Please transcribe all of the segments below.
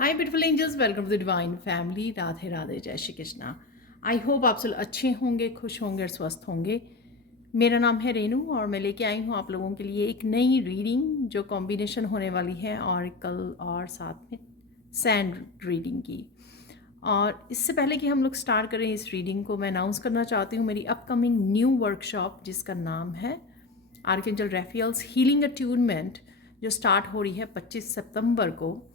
Hi beautiful angels, welcome to the divine family. Radhe Radhe, जय Shri Krishna. I hope आप सब अच्छे होंगे, खुश होंगे और स्वस्थ होंगे। मेरा नाम है रेनू और मैं लेके आई हूँ आप लोगों के लिए एक नई रीडिंग जो कॉम्बिनेशन होने वाली है ऑरिकल और साथ में सैंड रीडिंग की। और इससे पहले कि हम लोग स्टार्ट करें इस रीडिंग को, मैं अनाउंस करना चाहती हूँ मेरी अपकमिंग न्यू वर्कशॉप जिसका नाम है आर्कएंजल रैफियल्स हीलिंग अट्यूनमेंट, जो स्टार्ट हो रही है 25 सितंबर को।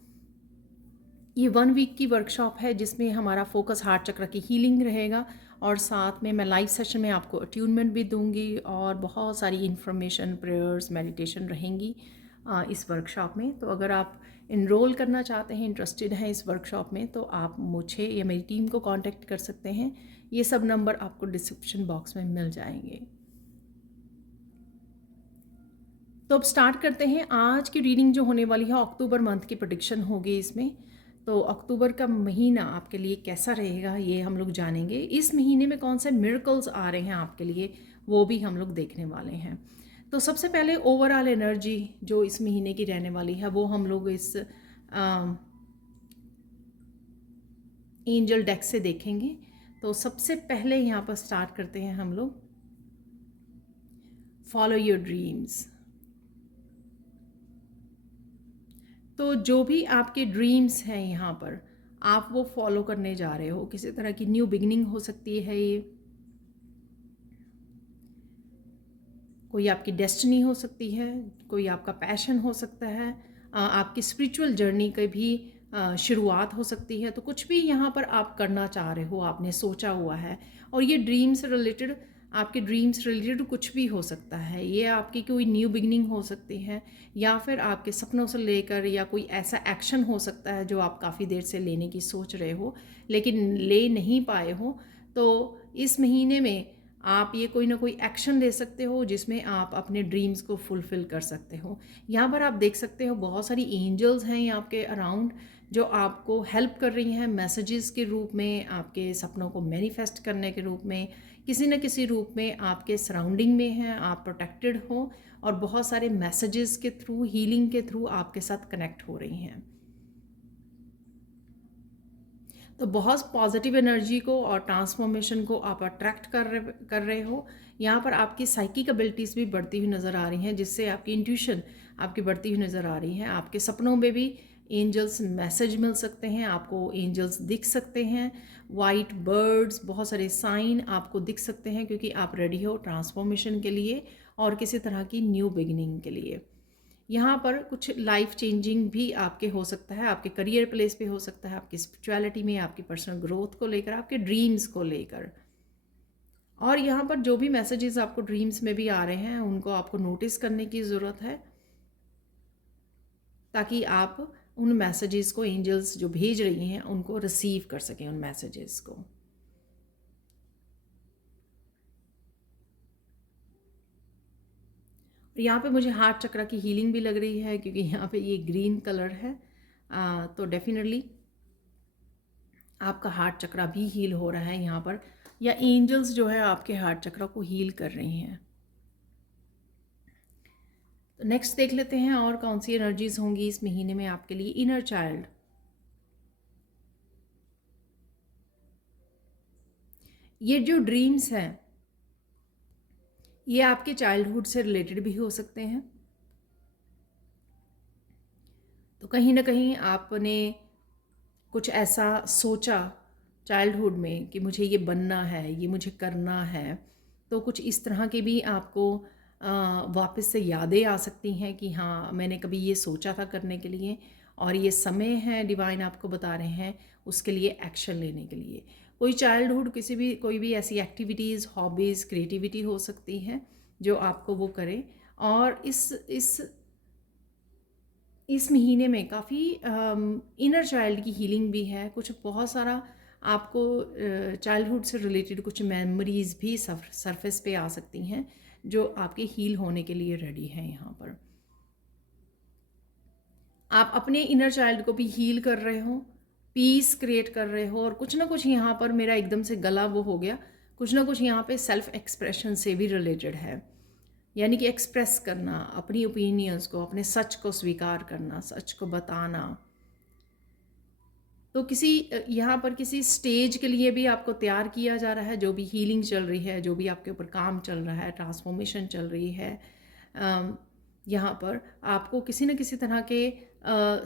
ये 1 वीक की वर्कशॉप है जिसमें हमारा फोकस हार्ट चक्र की हीलिंग रहेगा और साथ में मैं लाइव सेशन में आपको अट्यूनमेंट भी दूंगी और बहुत सारी इन्फॉर्मेशन, प्रेयर्स, मेडिटेशन रहेंगी इस वर्कशॉप में। तो अगर आप इनरोल करना चाहते हैं, इंटरेस्टेड हैं इस वर्कशॉप में, तो आप मुझे या मेरी टीम को कांटेक्ट कर सकते हैं। ये सब नंबर आपको डिस्क्रिप्शन बॉक्स में मिल जाएंगे। तो अब स्टार्ट करते हैं। आज की रीडिंग जो होने वाली है अक्टूबर मंथ की प्रेडिक्शन होगी इसमें। तो अक्टूबर का महीना आपके लिए कैसा रहेगा ये हम लोग जानेंगे। इस महीने में कौन से मिरेकल्स आ रहे हैं आपके लिए वो भी हम लोग देखने वाले हैं। तो सबसे पहले ओवरऑल एनर्जी जो इस महीने की रहने वाली है वो हम लोग इस एंजल डेक से देखेंगे। तो सबसे पहले यहाँ पर स्टार्ट करते हैं हम लोग, फॉलो योर ड्रीम्स। तो जो भी आपके ड्रीम्स हैं यहाँ पर आप वो फॉलो करने जा रहे हो। किसी तरह की न्यू बिगनिंग हो सकती है, ये कोई आपकी डेस्टिनी हो सकती है, कोई आपका पैशन हो सकता है, आपकी स्पिरिचुअल जर्नी की भी शुरुआत हो सकती है। तो कुछ भी यहाँ पर आप करना चाह रहे हो, आपने सोचा हुआ है। और ये ड्रीम से रिलेटेड, आपके ड्रीम्स रिलेटेड कुछ भी हो सकता है। ये आपकी कोई न्यू बिगनिंग हो सकती है या फिर आपके सपनों से लेकर, या कोई ऐसा एक्शन हो सकता है जो आप काफ़ी देर से लेने की सोच रहे हो लेकिन ले नहीं पाए हो। तो इस महीने में आप ये कोई ना कोई एक्शन ले सकते हो जिसमें आप अपने ड्रीम्स को फुलफ़िल कर सकते हो। यहाँ पर आप देख सकते हो बहुत सारी एंजल्स हैं आपके अराउंड जो आपको हेल्प कर रही हैं मैसेजेस के रूप में, आपके सपनों को मैनिफेस्ट करने के रूप में, किसी न किसी रूप में आपके सराउंडिंग में हैं, आप प्रोटेक्टेड हो और बहुत सारे मैसेजेस के थ्रू, हीलिंग के थ्रू आपके साथ कनेक्ट हो रही हैं। तो बहुत पॉजिटिव एनर्जी को और ट्रांसफॉर्मेशन को आप अट्रैक्ट कर रहे हो। यहाँ पर आपकी साइकिक एबिलिटीज़ भी बढ़ती हुई नज़र आ रही हैं, जिससे आपकी इंट्यूशन आपकी बढ़ती हुई नज़र आ रही है। आपके सपनों में भी एंजल्स मैसेज मिल सकते हैं, आपको एंजल्स दिख सकते हैं, वाइट बर्ड्स, बहुत सारे साइन आपको दिख सकते हैं क्योंकि आप रेडी हो ट्रांसफॉर्मेशन के लिए और किसी तरह की न्यू बिगिनिंग के लिए। यहाँ पर कुछ लाइफ चेंजिंग भी आपके हो सकता है, आपके करियर प्लेस पे हो सकता है, आपकी स्पिरिचुअलिटी में, आपकी पर्सनल ग्रोथ को लेकर, आपके ड्रीम्स को लेकर। और यहाँ पर जो भी मैसेजेस आपको ड्रीम्स में भी आ रहे हैं उनको आपको नोटिस करने की ज़रूरत है ताकि आप उन मैसेजेस को, एंजल्स जो भेज रही हैं उनको रिसीव कर सकें, उन मैसेजेस को। यहाँ पे मुझे हार्ट चक्र की हीलिंग भी लग रही है क्योंकि यहाँ पे ये ग्रीन कलर है। तो डेफिनेटली आपका हार्ट चक्र भी हील हो रहा है यहाँ पर, या एंजल्स जो है आपके हार्ट चक्र को हील कर रही हैं। तो नेक्स्ट देख लेते हैं और कौन सी एनर्जीज होंगी इस महीने में आपके लिए। इनर चाइल्ड, ये जो ड्रीम्स हैं ये आपके चाइल्डहुड से रिलेटेड भी हो सकते हैं। तो कहीं ना कहीं आपने कुछ ऐसा सोचा चाइल्डहुड में कि मुझे ये बनना है, ये मुझे करना है। तो कुछ इस तरह की भी आपको वापस से यादें आ सकती हैं कि हाँ, मैंने कभी ये सोचा था करने के लिए और ये समय है, डिवाइन आपको बता रहे हैं उसके लिए एक्शन लेने के लिए। कोई चाइल्डहुड कोई भी ऐसी एक्टिविटीज़, हॉबीज़, क्रिएटिविटी हो सकती है जो आपको वो करें। और इस महीने में काफ़ी इनर चाइल्ड की हीलिंग भी है। कुछ बहुत सारा आपको चाइल्डहुड से रिलेटेड कुछ मेमोरीज भी सरफेस पे आ सकती हैं जो आपके हील होने के लिए रेडी हैं। यहाँ पर आप अपने इनर चाइल्ड को भी हील कर रहे हो, पीस क्रिएट कर रहे हो। और कुछ ना कुछ यहाँ पर मेरा एकदम से गला वो हो गया, कुछ ना कुछ यहाँ पे सेल्फ एक्सप्रेशन से भी रिलेटेड है, यानी कि एक्सप्रेस करना अपनी ओपिनियंस को, अपने सच को स्वीकार करना, सच को बताना। तो किसी यहाँ पर किसी स्टेज के लिए भी आपको तैयार किया जा रहा है, जो भी हीलिंग चल रही है, जो भी आपके ऊपर काम चल रहा है, ट्रांसफॉर्मेशन चल रही है, यहाँ पर आपको किसी न किसी तरह के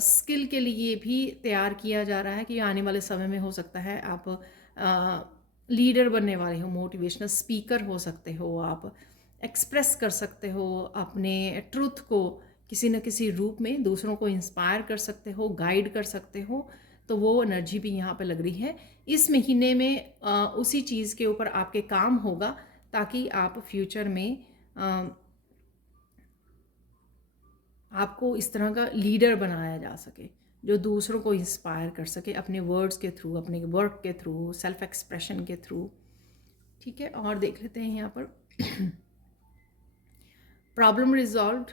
स्किल के लिए भी तैयार किया जा रहा है कि आने वाले समय में हो सकता है आप लीडर बनने वाले हो, मोटिवेशनल स्पीकर हो सकते हो, आप एक्सप्रेस कर सकते हो अपने ट्रुथ को किसी न किसी रूप में, दूसरों को इंस्पायर कर सकते हो, गाइड कर सकते हो। तो वो एनर्जी भी यहाँ पे लग रही है। इस महीने में उसी चीज़ के ऊपर आपके काम होगा ताकि आप फ्यूचर में आपको इस तरह का लीडर बनाया जा सके जो दूसरों को इंस्पायर कर सके अपने वर्ड्स के थ्रू, अपने वर्क के थ्रू, सेल्फ एक्सप्रेशन के थ्रू। ठीक है, और देख लेते हैं यहाँ पर प्रॉब्लम रिजॉल्व्ड।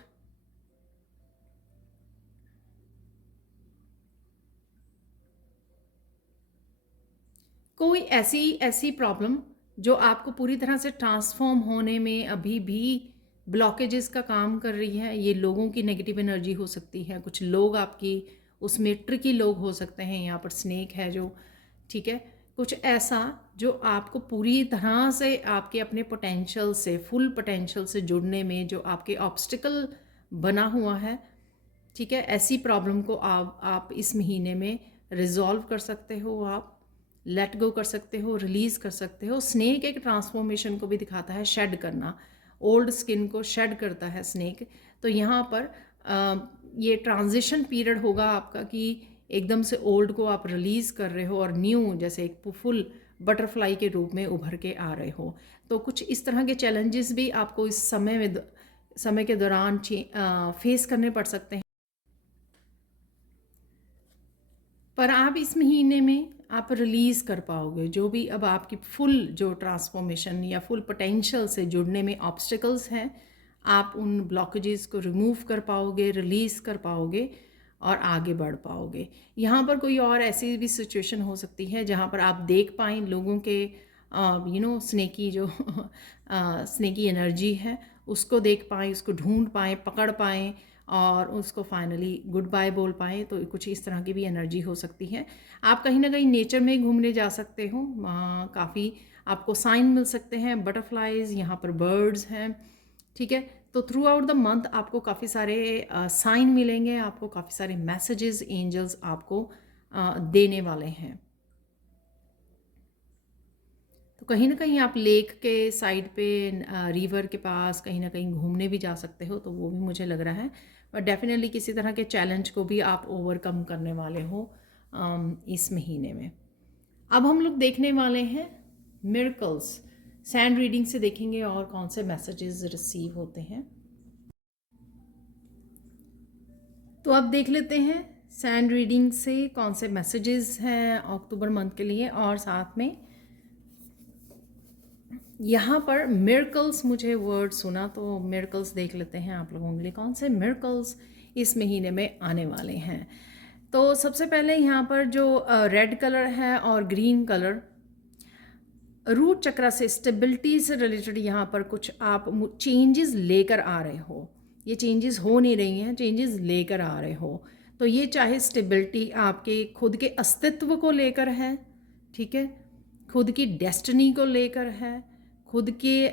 कोई ऐसी प्रॉब्लम जो आपको पूरी तरह से ट्रांसफॉर्म होने में अभी भी ब्लॉकेजेस का काम कर रही है, ये लोगों की नेगेटिव एनर्जी हो सकती है, कुछ लोग आपकी उसमें ट्रिकी लोग हो सकते हैं, यहाँ पर स्नेक है जो, ठीक है, कुछ ऐसा जो आपको पूरी तरह से आपके अपने पोटेंशियल से, फुल पोटेंशियल से जुड़ने में जो आपके ऑब्स्टिकल बना हुआ है, ठीक है, ऐसी प्रॉब्लम को आप इस महीने में रिजॉल्व कर सकते हो, आप लेट गो कर सकते हो, रिलीज़ कर सकते हो। स्नेक एक ट्रांसफॉर्मेशन को भी दिखाता है, शेड करना, ओल्ड स्किन को शेड करता है स्नेक। तो यहाँ पर ये ट्रांजिशन पीरियड होगा आपका कि एकदम से ओल्ड को आप रिलीज़ कर रहे हो और न्यू जैसे एक फुल बटरफ्लाई के रूप में उभर के आ रहे हो। तो कुछ इस तरह के चैलेंजेस भी आपको इस समय के दौरान फेस करने पड़ सकते हैं, पर आप इस महीने में आप रिलीज़ कर पाओगे जो भी अब आपकी फुल जो ट्रांसफॉर्मेशन या फुल पोटेंशियल से जुड़ने में ऑब्स्टिकल्स हैं, आप उन ब्लॉकेजेस को रिमूव कर पाओगे, रिलीज़ कर पाओगे और आगे बढ़ पाओगे। यहाँ पर कोई और ऐसी भी सिचुएशन हो सकती है जहाँ पर आप देख पाएँ लोगों के स्नेकी जो स्नेकी एनर्जी है उसको देख पाएँ, उसको ढूंढ पाएँ, पकड़ पाएँ और उसको फाइनली गुड बाय बोल पाएँ। तो कुछ इस तरह की भी एनर्जी हो सकती है। आप कहीं ना कहीं नेचर में घूमने जा सकते हो, काफ़ी आपको साइन मिल सकते हैं, बटरफ्लाइज, यहाँ पर बर्ड्स हैं, ठीक है। तो थ्रू आउट द मंथ आपको काफ़ी सारे साइन मिलेंगे, आपको काफ़ी सारे मैसेजेस एंजल्स आपको देने वाले हैं। तो कहीं ना कहीं आप लेक के साइड पे, रिवर के पास कहीं ना कहीं घूमने भी जा सकते हो, तो वो भी मुझे लग रहा है। और डेफिनेटली किसी तरह के चैलेंज को भी आप ओवरकम करने वाले हो इस महीने में। अब हम लोग देखने वाले हैं मिरेकल्स, सैंड रीडिंग से देखेंगे और कौन से मैसेजेस रिसीव होते हैं। तो अब देख लेते हैं सैंड रीडिंग से कौन से मैसेजेस हैं अक्टूबर मंथ के लिए, और साथ में यहाँ पर मिरेकल्स मुझे वर्ड सुना, तो मिरेकल्स देख लेते हैं आप लोगों के लिए कौन से मिरेकल्स इस महीने में आने वाले हैं। तो सबसे पहले यहाँ पर जो रेड कलर है और ग्रीन कलर, रूट चक्र से, स्टेबिलिटी से रिलेटेड यहाँ पर कुछ आप चेंजेस लेकर आ रहे हो। ये चेंजेस हो नहीं रही हैं, चेंजेस लेकर आ रहे हो। तो ये चाहे स्टेबिलिटी आपके खुद के अस्तित्व को लेकर है, ठीक है, खुद की डेस्टिनी को लेकर है, खुद के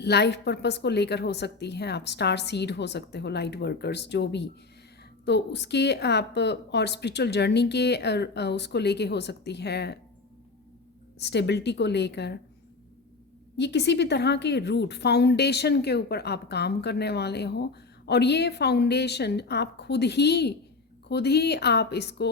लाइफ पर्पस को लेकर हो सकती है, आप स्टार सीड हो सकते हो, लाइट वर्कर्स जो भी, तो उसके आप और स्पिरिचुअल जर्नी के उसको लेके हो सकती है, स्टेबिलिटी को लेकर। ये किसी भी तरह के रूट फाउंडेशन के ऊपर आप काम करने वाले हो, और ये फाउंडेशन आप खुद ही आप इसको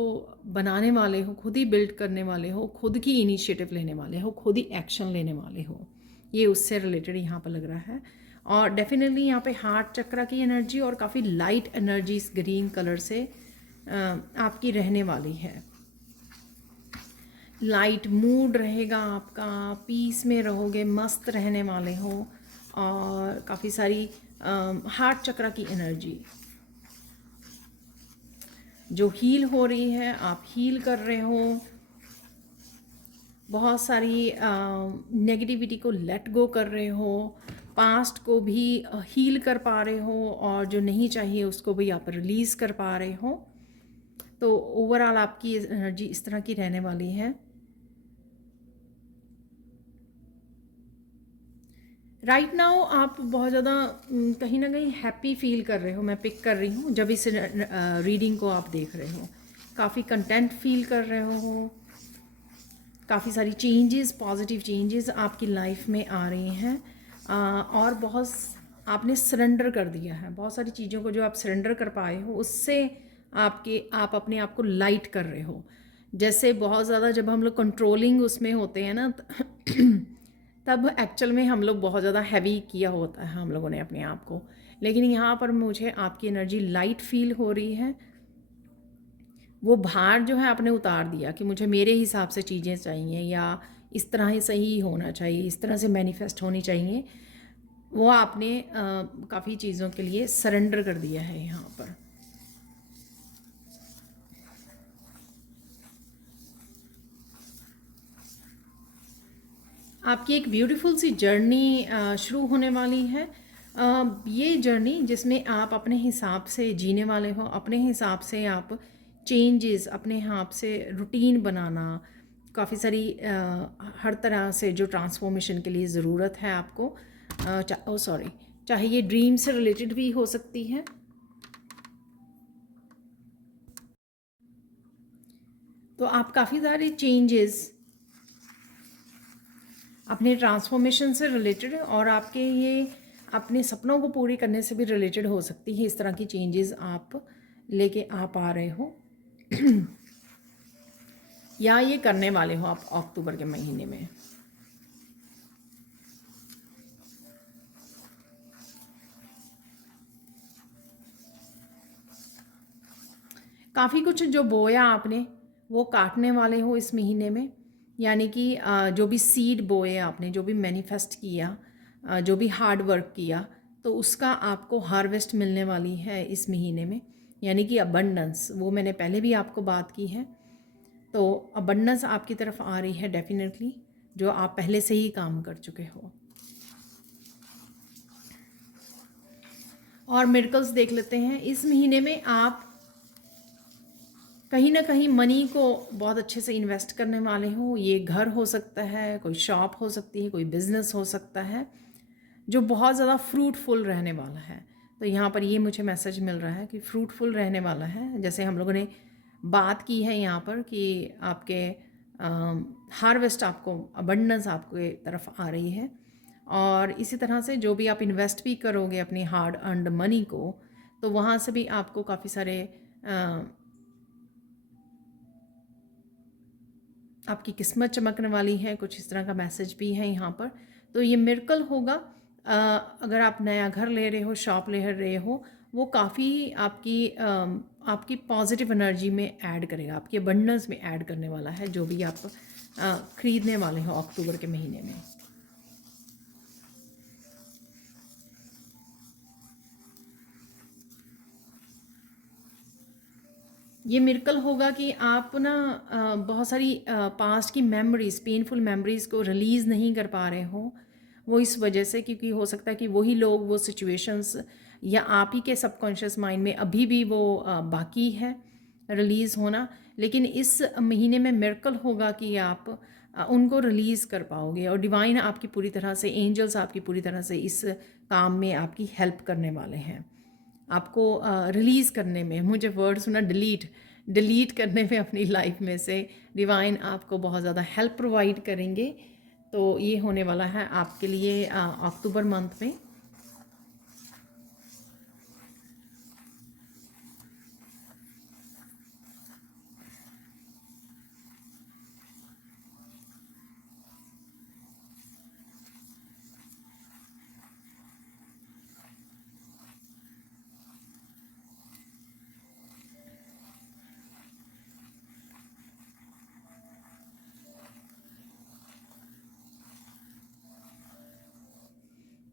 बनाने वाले हो, खुद ही बिल्ड करने वाले हो, खुद की इनिशिएटिव लेने वाले हो, खुद ही एक्शन लेने वाले हो। ये उससे रिलेटेड यहाँ पर लग रहा है। और डेफिनेटली यहाँ पे हार्ट चक्र की एनर्जी और काफ़ी लाइट एनर्जी इस ग्रीन कलर से आपकी रहने वाली है। लाइट मूड रहेगा आपका, पीस में रहोगे, मस्त रहने वाले हो, और काफ़ी सारी हार्ट चक्र की एनर्जी जो हील हो रही है, आप हील कर रहे हो, बहुत सारी नेगेटिविटी को लेट गो कर रहे हो, पास्ट को भी हील कर पा रहे हो, और जो नहीं चाहिए उसको भी आप रिलीज़ कर पा रहे हो। तो ओवरऑल आपकी एनर्जी इस तरह की रहने वाली है। राइट नाउ आप बहुत ज़्यादा कहीं ना कहीं हैप्पी फील कर रहे हो, मैं पिक कर रही हूँ जब इस रीडिंग को आप देख रहे हो। काफ़ी कंटेंट फील कर रहे हो, काफ़ी सारी चेंजेस, पॉजिटिव चेंजेस आपकी लाइफ में आ रही हैं। और बहुत आपने सरेंडर कर दिया है, बहुत सारी चीज़ों को जो आप सरेंडर कर पाए हो उससे आप अपने आप को लाइट कर रहे हो। जैसे बहुत ज़्यादा जब हम लोग कंट्रोलिंग उसमें होते हैं ना तब एक्चुअल में हम लोग बहुत ज़्यादा हैवी किया होता है हम लोगों ने अपने आप को, लेकिन यहाँ पर मुझे आपकी एनर्जी लाइट फील हो रही है। वो भार जो है आपने उतार दिया कि मुझे मेरे हिसाब से चीज़ें चाहिए या इस तरह ही सही होना चाहिए, इस तरह से मैनिफेस्ट होनी चाहिए, वो आपने काफ़ी चीज़ों के लिए सरेंडर कर दिया है यहाँ पर। आपकी एक ब्यूटीफुल सी जर्नी शुरू होने वाली है। ये जर्नी जिसमें आप अपने हिसाब से जीने वाले हो, अपने हिसाब से आप चेंजेस, अपने हिसाब से रूटीन बनाना, काफ़ी सारी हर तरह से जो ट्रांसफॉर्मेशन के लिए ज़रूरत है आपको, चाहे ये ड्रीम से रिलेटेड भी हो सकती है। तो आप काफ़ी सारे चेंजेस अपने ट्रांसफॉर्मेशन से रिलेटेड और आपके ये अपने सपनों को पूरी करने से भी रिलेटेड हो सकती है। इस तरह की चेंजेस आप लेके आ पा रहे हो या ये करने वाले हो आप अक्टूबर के महीने में। काफ़ी कुछ जो बोया आपने वो काटने वाले हो इस महीने में, यानी कि जो भी सीड बोए आपने, जो भी मैनिफेस्ट किया, जो भी हार्ड वर्क किया, तो उसका आपको हार्वेस्ट मिलने वाली है इस महीने में, यानी कि अबंडेंस। वो मैंने पहले भी आपको बात की है, तो अबंडेंस आपकी तरफ आ रही है डेफिनेटली, जो आप पहले से ही काम कर चुके हो। और मिरेकल्स देख लेते हैं। इस महीने में आप कहीं ना कहीं मनी को बहुत अच्छे से इन्वेस्ट करने वाले हो। ये घर हो सकता है, कोई शॉप हो सकती है, कोई बिजनेस हो सकता है जो बहुत ज़्यादा फ्रूटफुल रहने वाला है। तो यहाँ पर ये मुझे मैसेज मिल रहा है कि फ्रूटफुल रहने वाला है। जैसे हम लोगों ने बात की है यहाँ पर कि आपके हार्वेस्ट, आपको अबंडेंस आपके तरफ आ रही है। और इसी तरह से जो भी आप इन्वेस्ट भी करोगे अपनी हार्ड अर्नड मनी को, तो वहाँ से भी आपको काफ़ी सारे आपकी किस्मत चमकने वाली है। कुछ इस तरह का मैसेज भी है यहाँ पर। तो ये मिरेकल होगा। अगर आप नया घर ले रहे हो, शॉप ले रहे हो, वो काफ़ी आपकी पॉजिटिव एनर्जी में ऐड करेगा, आपकी अबंडेंस में ऐड करने वाला है, जो भी आप ख़रीदने वाले हो अक्टूबर के महीने में। ये मिरेकल होगा कि आप ना बहुत सारी पास्ट की मेमोरीज़, पेनफुल मेमोरीज़ को रिलीज़ नहीं कर पा रहे हो। वो इस वजह से क्योंकि हो सकता है कि वही लोग, वो सिचुएशंस या आप ही के सबकॉन्शियस माइंड में अभी भी वो बाकी है रिलीज़ होना। लेकिन इस महीने में मिरेकल होगा कि आप उनको रिलीज़ कर पाओगे और डिवाइन आपकी पूरी तरह से, एंजल्स आपकी पूरी तरह से इस काम में आपकी हेल्प करने वाले हैं, आपको रिलीज़ करने में। मुझे वर्ड सुना डिलीट करने में अपनी लाइफ में से डिवाइन आपको बहुत ज़्यादा हेल्प प्रोवाइड करेंगे। तो ये होने वाला है आपके लिए अक्टूबर मंथ में।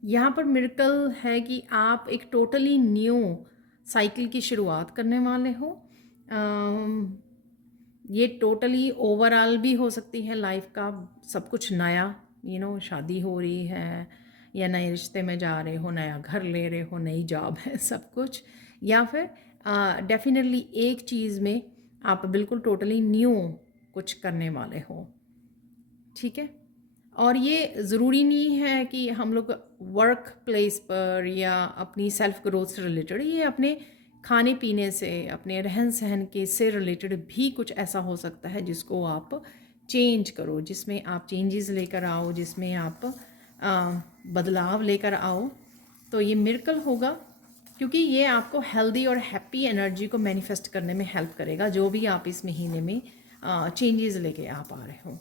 यहाँ पर मिरेकल है कि आप एक टोटली न्यू साइकिल की शुरुआत करने वाले हो। ये टोटली ओवरऑल भी हो सकती है लाइफ का, सब कुछ नया, शादी हो रही है या नए रिश्ते में जा रहे हो, नया घर ले रहे हो, नई जॉब है, सब कुछ। या फिर डेफिनेटली एक चीज़ में आप बिल्कुल टोटली न्यू कुछ करने वाले हो, ठीक है। और ये ज़रूरी नहीं है कि हम लोग वर्क प्लेस पर या अपनी सेल्फ ग्रोथ से रिलेटेड, ये अपने खाने पीने से, अपने रहन सहन के से रिलेटेड भी कुछ ऐसा हो सकता है जिसको आप चेंज करो, जिसमें आप चेंजेस लेकर आओ, जिसमें आप बदलाव लेकर आओ। तो ये मिरेकल होगा, क्योंकि ये आपको हेल्दी और हैप्पी एनर्जी को मैनिफेस्ट करने में हेल्प करेगा, जो भी आप इस महीने में चेंजेस लेके आ पा रहे हो।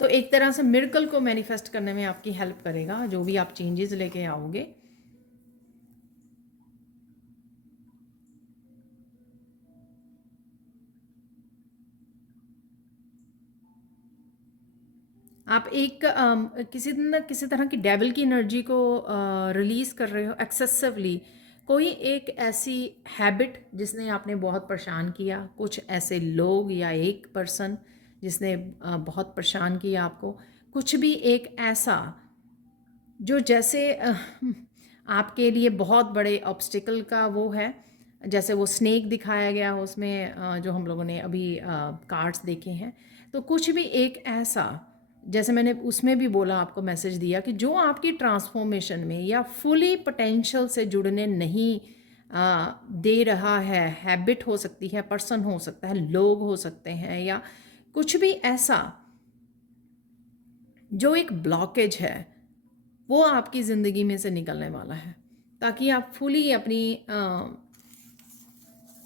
तो एक तरह से मिरेकल को मैनिफेस्ट करने में आपकी हेल्प करेगा जो भी आप चेंजेस लेके आओगे। आप एक किसी न किसी तरह की डेविल की एनर्जी को रिलीज़ कर रहे हो एक्सेसिवली। कोई एक ऐसी हैबिट जिसने आपने बहुत परेशान किया, कुछ ऐसे लोग या एक पर्सन जिसने बहुत परेशान किया आपको, कुछ भी एक ऐसा जो जैसे आपके लिए बहुत बड़े ऑब्स्टिकल का वो है, जैसे वो स्नेक दिखाया गया उसमें जो हम लोगों ने अभी कार्ड्स देखे हैं। तो कुछ भी एक ऐसा, जैसे मैंने उसमें भी बोला, आपको मैसेज दिया कि जो आपकी ट्रांसफॉर्मेशन में या फुली पोटेंशियल से जुड़ने नहीं दे रहा है, हैबिट हो सकती है, पर्सन हो सकता है, लोग हो सकते हैं, या कुछ भी ऐसा जो एक ब्लॉकेज है, वो आपकी ज़िंदगी में से निकलने वाला है, ताकि आप फुली अपनी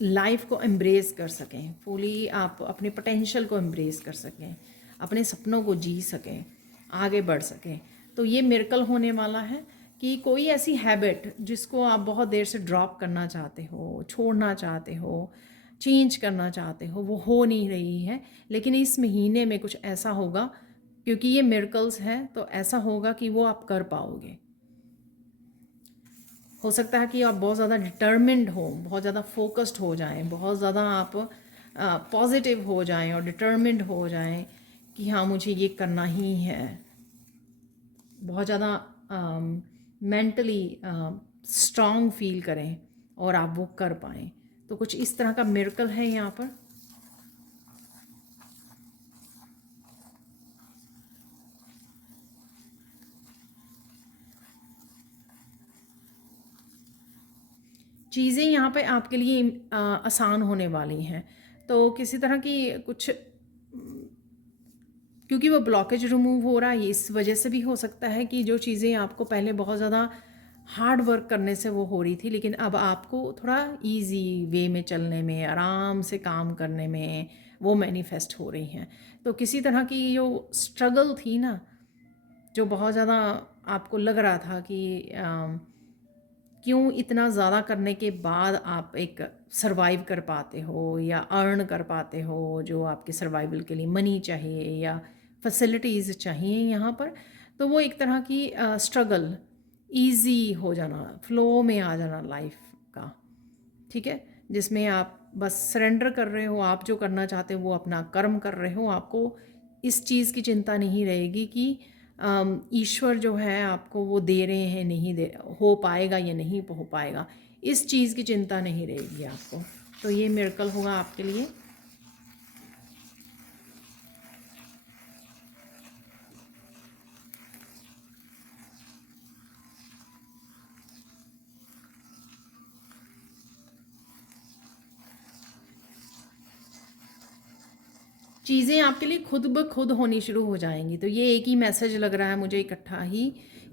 लाइफ को एम्ब्रेस कर सकें, फुली आप अपने पोटेंशियल को एम्ब्रेस कर सकें, अपने सपनों को जी सकें, आगे बढ़ सकें। तो ये मिरेकल होने वाला है कि कोई ऐसी हैबिट जिसको आप बहुत देर से ड्रॉप करना चाहते हो, छोड़ना चाहते हो, चेंज करना चाहते हो, वो हो नहीं रही है, लेकिन इस महीने में कुछ ऐसा होगा, क्योंकि ये मिरेकल्स हैं, तो ऐसा होगा कि वो आप कर पाओगे। हो सकता है कि आप बहुत ज़्यादा डिटर्मिन्ड हो, बहुत ज़्यादा फोकस्ड हो जाएं, बहुत ज़्यादा आप पॉजिटिव हो जाएं और डिटर्मिन्ड हो जाएं कि हाँ मुझे ये करना ही है, बहुत ज़्यादा मेंटली स्ट्रॉन्ग फील करें और आप वो कर पाएँ। तो कुछ इस तरह का मिरेकल है यहाँ पर। चीज़ें यहाँ पे आपके लिए आसान होने वाली हैं। तो किसी तरह की कुछ, क्योंकि वो ब्लॉकेज रिमूव हो रहा है, ये इस वजह से भी हो सकता है कि जो चीज़ें आपको पहले बहुत ज़्यादा हार्ड वर्क करने से वो हो रही थी, लेकिन अब आपको थोड़ा इजी वे में चलने में, आराम से काम करने में वो मैनिफेस्ट हो रही हैं। तो किसी तरह की जो स्ट्रगल थी ना, जो बहुत ज़्यादा आपको लग रहा था कि क्यों इतना ज़्यादा करने के बाद आप एक सर्वाइव कर पाते हो या अर्न कर पाते हो, जो आपके सर्वाइवल के लिए मनी चाहिए या फैसिलिटीज़ चाहिए यहाँ पर, तो वो एक तरह की स्ट्रगल, इजी हो जाना, फ्लो में आ जाना लाइफ का, ठीक है, जिसमें आप बस सरेंडर कर रहे हो, आप जो करना चाहते हो वो अपना कर्म कर रहे हो। आपको इस चीज़ की चिंता नहीं रहेगी कि ईश्वर जो है आपको वो दे रहे हैं, नहीं दे हो पाएगा या नहीं हो पाएगा, इस चीज़ की चिंता नहीं रहेगी आपको। तो ये मिरेकल होगा आपके लिए। चीज़ें आपके लिए खुद ब खुद होनी शुरू हो जाएंगी। तो ये एक ही मैसेज लग रहा है मुझे इकट्ठा ही,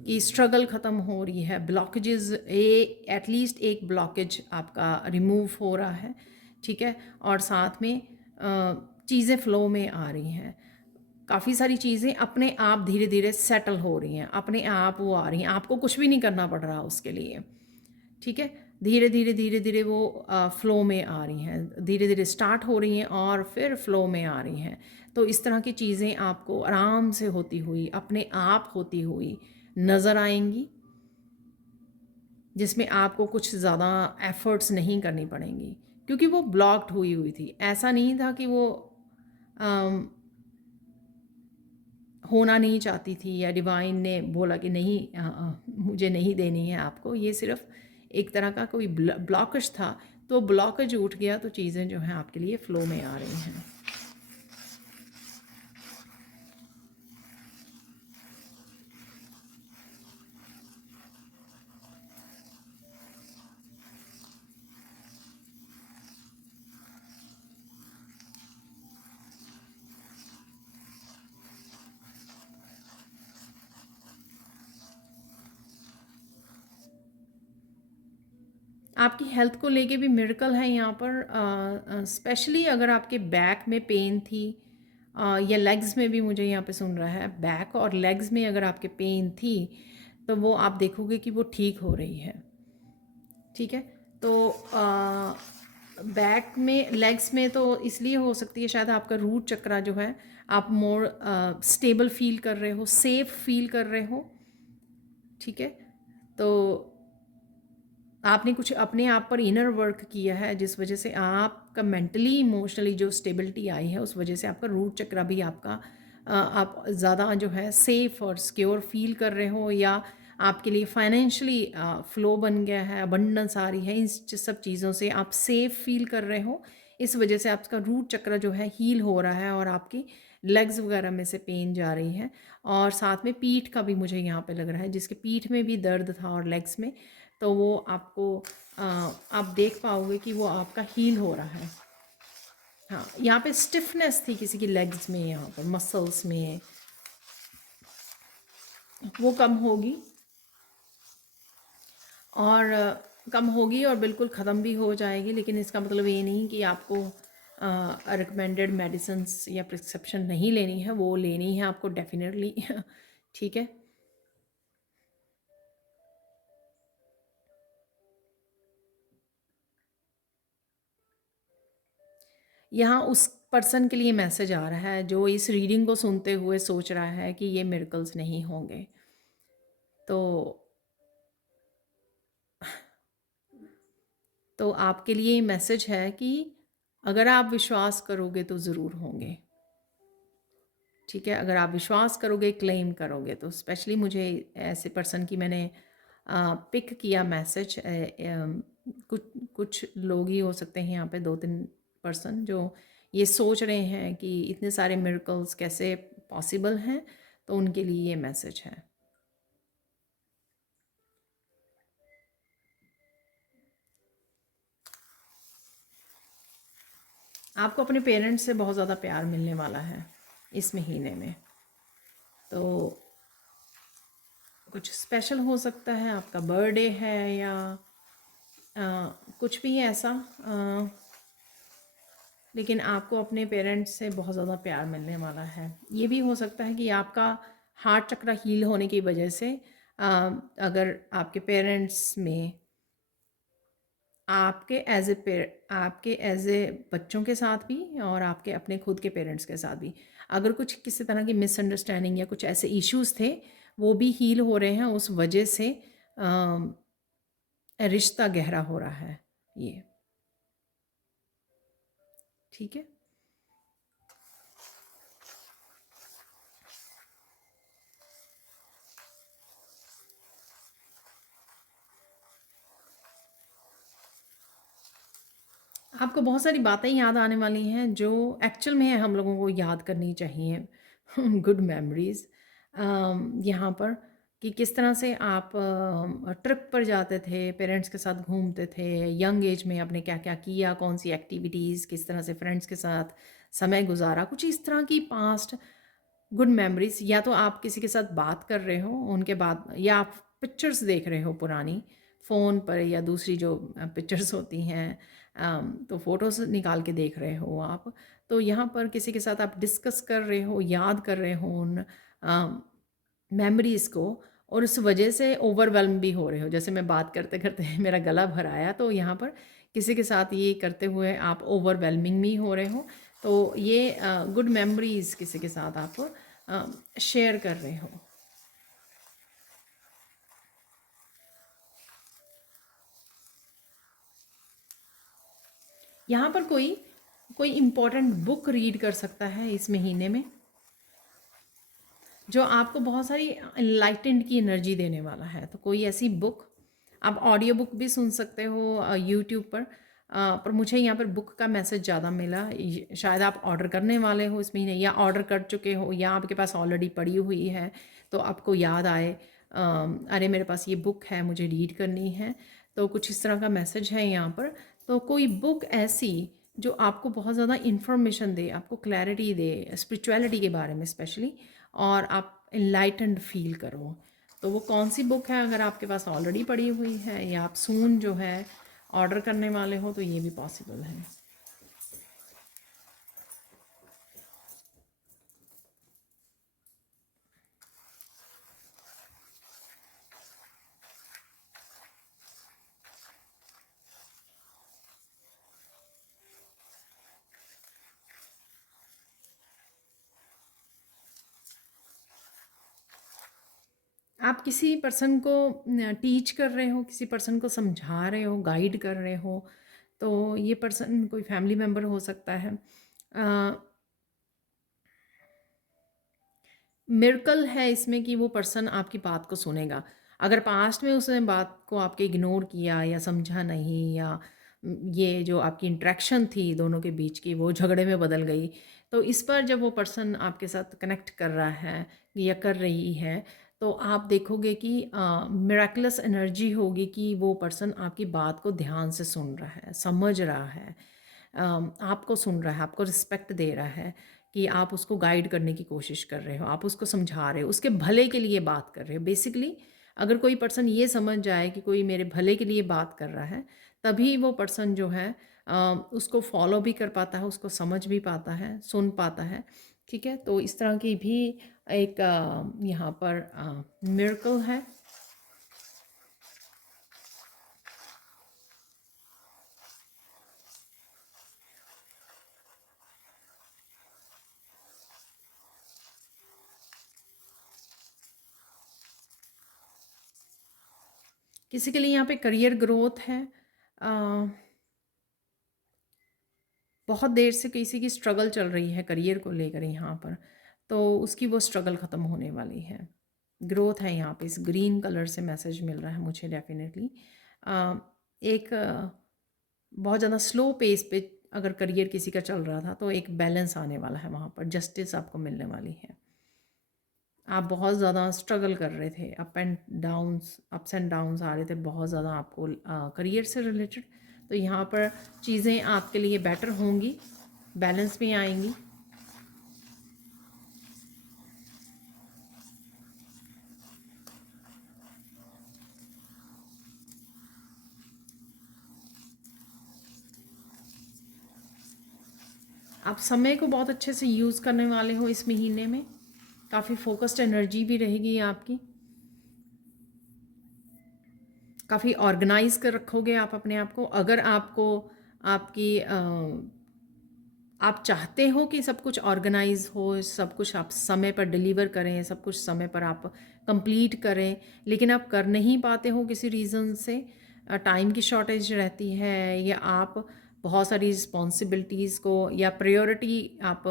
कि स्ट्रगल ख़त्म हो रही है, ब्लॉकेजेस, एटलीस्ट एक ब्लॉकेज आपका रिमूव हो रहा है, ठीक है, और साथ में चीज़ें फ़्लो में आ रही हैं, काफ़ी सारी चीज़ें अपने आप धीरे धीरे सेटल हो रही हैं, अपने आप वो आ रही हैं, आपको कुछ भी नहीं करना पड़ रहा उसके लिए, ठीक है। धीरे धीरे धीरे धीरे वो फ़्लो में आ रही हैं, धीरे धीरे स्टार्ट हो रही हैं और फिर फ़्लो में आ रही हैं। तो इस तरह की चीज़ें आपको आराम से होती हुई, अपने आप होती हुई नज़र आएंगी, जिसमें आपको कुछ ज़्यादा एफ़र्ट्स नहीं करनी पड़ेंगी, क्योंकि वो ब्लॉक्ड हुई हुई थी। ऐसा नहीं था कि वो अम, होना नहीं चाहती थी या डिवाइन ने बोला कि नहीं मुझे नहीं देनी है आपको, ये सिर्फ एक तरह का कोई ब्लॉकेज था, तो ब्लॉकेज उठ गया, तो चीज़ें जो हैं आपके लिए फ़्लो में आ रही हैं। आपकी हेल्थ को लेके भी मिरेकल है यहाँ पर, स्पेशली अगर आपके बैक में पेन थी, या लेग्स में भी मुझे यहाँ पे सुन रहा है, बैक और लेग्स में अगर आपके पेन थी तो वो आप देखोगे कि वो ठीक हो रही है। ठीक है, तो बैक में, लेग्स में तो इसलिए हो सकती है, शायद आपका रूट चक्रा जो है आप मोर स्टेबल फील कर रहे हो, सेफ फील कर रहे हो। ठीक है, तो आपने कुछ अपने आप पर इनर वर्क किया है जिस वजह से आपका मेंटली इमोशनली जो स्टेबिलिटी आई है, उस वजह से आपका रूट चक्रा भी आपका आप ज़्यादा जो है सेफ और सिक्योर फील कर रहे हो, या आपके लिए फाइनेंशियली फ्लो बन गया है, अबंडेंस आ रही है, इन सब चीज़ों से आप सेफ फील कर रहे हो। इस वजह से आपका रूट चक्र जो है हील हो रहा है और आपकी लेग्स वगैरह में से पेन जा रही है। और साथ में पीठ का भी मुझे यहाँ पे लग रहा है, जिसके पीठ में भी दर्द था और लेग्स में, तो वो आपको आप देख पाओगे कि वो आपका हील हो रहा है। हाँ, यहाँ पे स्टिफनेस थी किसी की लेग्स में, यहाँ पर मसल्स में, वो कम होगी, और कम होगी और बिल्कुल ख़त्म भी हो जाएगी। लेकिन इसका मतलब ये नहीं कि आपको रिकमेंडेड मेडिसिन्स या प्रिस्क्रिप्शन नहीं लेनी है, वो लेनी है आपको डेफिनेटली। ठीक है, यहाँ उस पर्सन के लिए मैसेज आ रहा है जो इस रीडिंग को सुनते हुए सोच रहा है कि ये मिरेकल्स नहीं होंगे। तो आपके लिए मैसेज है कि अगर आप विश्वास करोगे तो ज़रूर होंगे। ठीक है, अगर आप विश्वास करोगे, क्लेम करोगे, तो स्पेशली मुझे ऐसे पर्सन की मैंने पिक किया मैसेज। कुछ कुछ लोग ही हो सकते हैं यहाँ पे, 2-3 पर्सन जो ये सोच रहे हैं कि इतने सारे मिरेकल्स कैसे पॉसिबल हैं, तो उनके लिए ये मैसेज है। आपको अपने पेरेंट्स से बहुत ज़्यादा प्यार मिलने वाला है इस महीने में। तो कुछ स्पेशल हो सकता है, आपका बर्थडे है या कुछ भी ऐसा, लेकिन आपको अपने पेरेंट्स से बहुत ज़्यादा प्यार मिलने वाला है। ये भी हो सकता है कि आपका हार्ट चक्र हील होने की वजह से अगर आपके पेरेंट्स में आपके एज ए बच्चों के साथ भी और आपके अपने खुद के पेरेंट्स के साथ भी अगर कुछ किसी तरह की मिसअंडरस्टैंडिंग या कुछ ऐसे इश्यूज थे, वो भी हील हो रहे हैं। उस वजह से रिश्ता गहरा हो रहा है ये। ठीक है, आपको बहुत सारी बातें याद आने वाली हैं जो एक्चुअल में हम लोगों को याद करनी चाहिए। गुड मेमोरीज यहाँ पर, कि किस तरह से आप ट्रिप पर जाते थे, पेरेंट्स के साथ घूमते थे, यंग एज में आपने क्या क्या किया, कौन सी एक्टिविटीज़, किस तरह से फ्रेंड्स के साथ समय गुजारा, कुछ इस तरह की पास्ट गुड मेमोरीज। या तो आप किसी के साथ बात कर रहे हो उनके बाद, या आप पिक्चर्स देख रहे हो पुरानी फ़ोन पर, या दूसरी जो पिक्चर्स होती हैं, तो फ़ोटोज़ निकाल के देख रहे हो आप। तो यहाँ पर किसी के साथ आप डिस्कस कर रहे हो, याद कर रहे हो उन मेमोरीज़ को, और उस वजह से ओवरवेल्म भी हो रहे हो। जैसे मैं बात करते करते मेरा गला भर आया, तो यहाँ पर किसी के साथ ये करते हुए आप ओवरवेलमिंग भी हो रहे हो। तो ये गुड मेमोरीज़ किसी के साथ आप शेयर कर रहे हो। यहाँ पर कोई कोई इम्पोर्टेंट बुक रीड कर सकता है इस महीने में, जो आपको बहुत सारी इनलाइटेंड की एनर्जी देने वाला है। तो कोई ऐसी बुक, आप ऑडियो बुक भी सुन सकते हो यूट्यूब पर, पर मुझे यहाँ पर बुक का मैसेज ज़्यादा मिला। शायद आप ऑर्डर करने वाले हो इस महीने, या ऑर्डर कर चुके हो, या आपके पास ऑलरेडी पड़ी हुई है तो आपको याद आए अरे मेरे पास ये बुक है, मुझे रीड करनी है। तो कुछ इस तरह का मैसेज है यहाँ पर। तो कोई बुक ऐसी जो आपको बहुत ज़्यादा इन्फॉर्मेशन दे, आपको क्लैरिटी दे स्पिरिचुअलिटी के बारे में स्पेशली, और आप इनलाइटेंड फील करो। तो वो कौन सी बुक है? अगर आपके पास ऑलरेडी पड़ी हुई है या आप सून जो है ऑर्डर करने वाले हो तो ये भी पॉसिबल है। आप किसी पर्सन को टीच कर रहे हो, किसी पर्सन को समझा रहे हो, गाइड कर रहे हो, तो ये पर्सन कोई फैमिली मेम्बर हो सकता है। मिरेकल है इसमें कि वो पर्सन आपकी बात को सुनेगा। अगर पास्ट में उसने बात को आपके इग्नोर किया या समझा नहीं, या ये जो आपकी इंटरेक्शन थी दोनों के बीच की वो झगड़े में बदल गई, तो इस पर जब वो पर्सन आपके साथ कनेक्ट कर रहा है या कर रही है, तो आप देखोगे कि मिरेकलस एनर्जी होगी कि वो पर्सन आपकी बात को ध्यान से सुन रहा है, समझ रहा है, आपको सुन रहा है, आपको रिस्पेक्ट दे रहा है कि आप उसको गाइड करने की कोशिश कर रहे हो, आप उसको समझा रहे हो, उसके भले के लिए बात कर रहे हो। बेसिकली अगर कोई पर्सन ये समझ जाए कि कोई मेरे भले के लिए बात कर रहा है, तभी वो पर्सन जो है उसको फॉलो भी कर पाता है, उसको समझ भी पाता है, सुन पाता है। ठीक है, तो इस तरह की भी एक यहाँ पर मिरेकल है। किसी के लिए यहाँ पे करियर ग्रोथ है। बहुत देर से किसी की स्ट्रगल चल रही है करियर को लेकर यहाँ पर, तो उसकी वो स्ट्रगल ख़त्म होने वाली है। ग्रोथ है यहाँ पे, इस ग्रीन कलर से मैसेज मिल रहा है मुझे डेफिनेटली। एक बहुत ज़्यादा स्लो पेस पे अगर करियर किसी का चल रहा था तो एक बैलेंस आने वाला है वहाँ पर, जस्टिस आपको मिलने वाली है। आप बहुत ज़्यादा स्ट्रगल कर रहे थे, अप्स एंड डाउन्स आ रहे थे बहुत ज़्यादा आपको करियर से रिलेटेड, तो यहाँ पर चीज़ें आपके लिए बेटर होंगी, बैलेंस में आएंगी। आप समय को बहुत अच्छे से यूज़ करने वाले हो इस महीने में, काफ़ी फोकस्ड एनर्जी भी रहेगी आपकी, काफ़ी ऑर्गेनाइज कर रखोगे आप अपने आप को। अगर आपको आपकी आप चाहते हो कि सब कुछ ऑर्गेनाइज हो, सब कुछ आप समय पर डिलीवर करें, सब कुछ समय पर आप कंप्लीट करें, लेकिन आप कर नहीं पाते हो किसी रीज़न से, टाइम की शॉर्टेज रहती है, या आप बहुत सारी रिस्पॉन्सिबिलिटीज़ को या प्रायोरिटी आप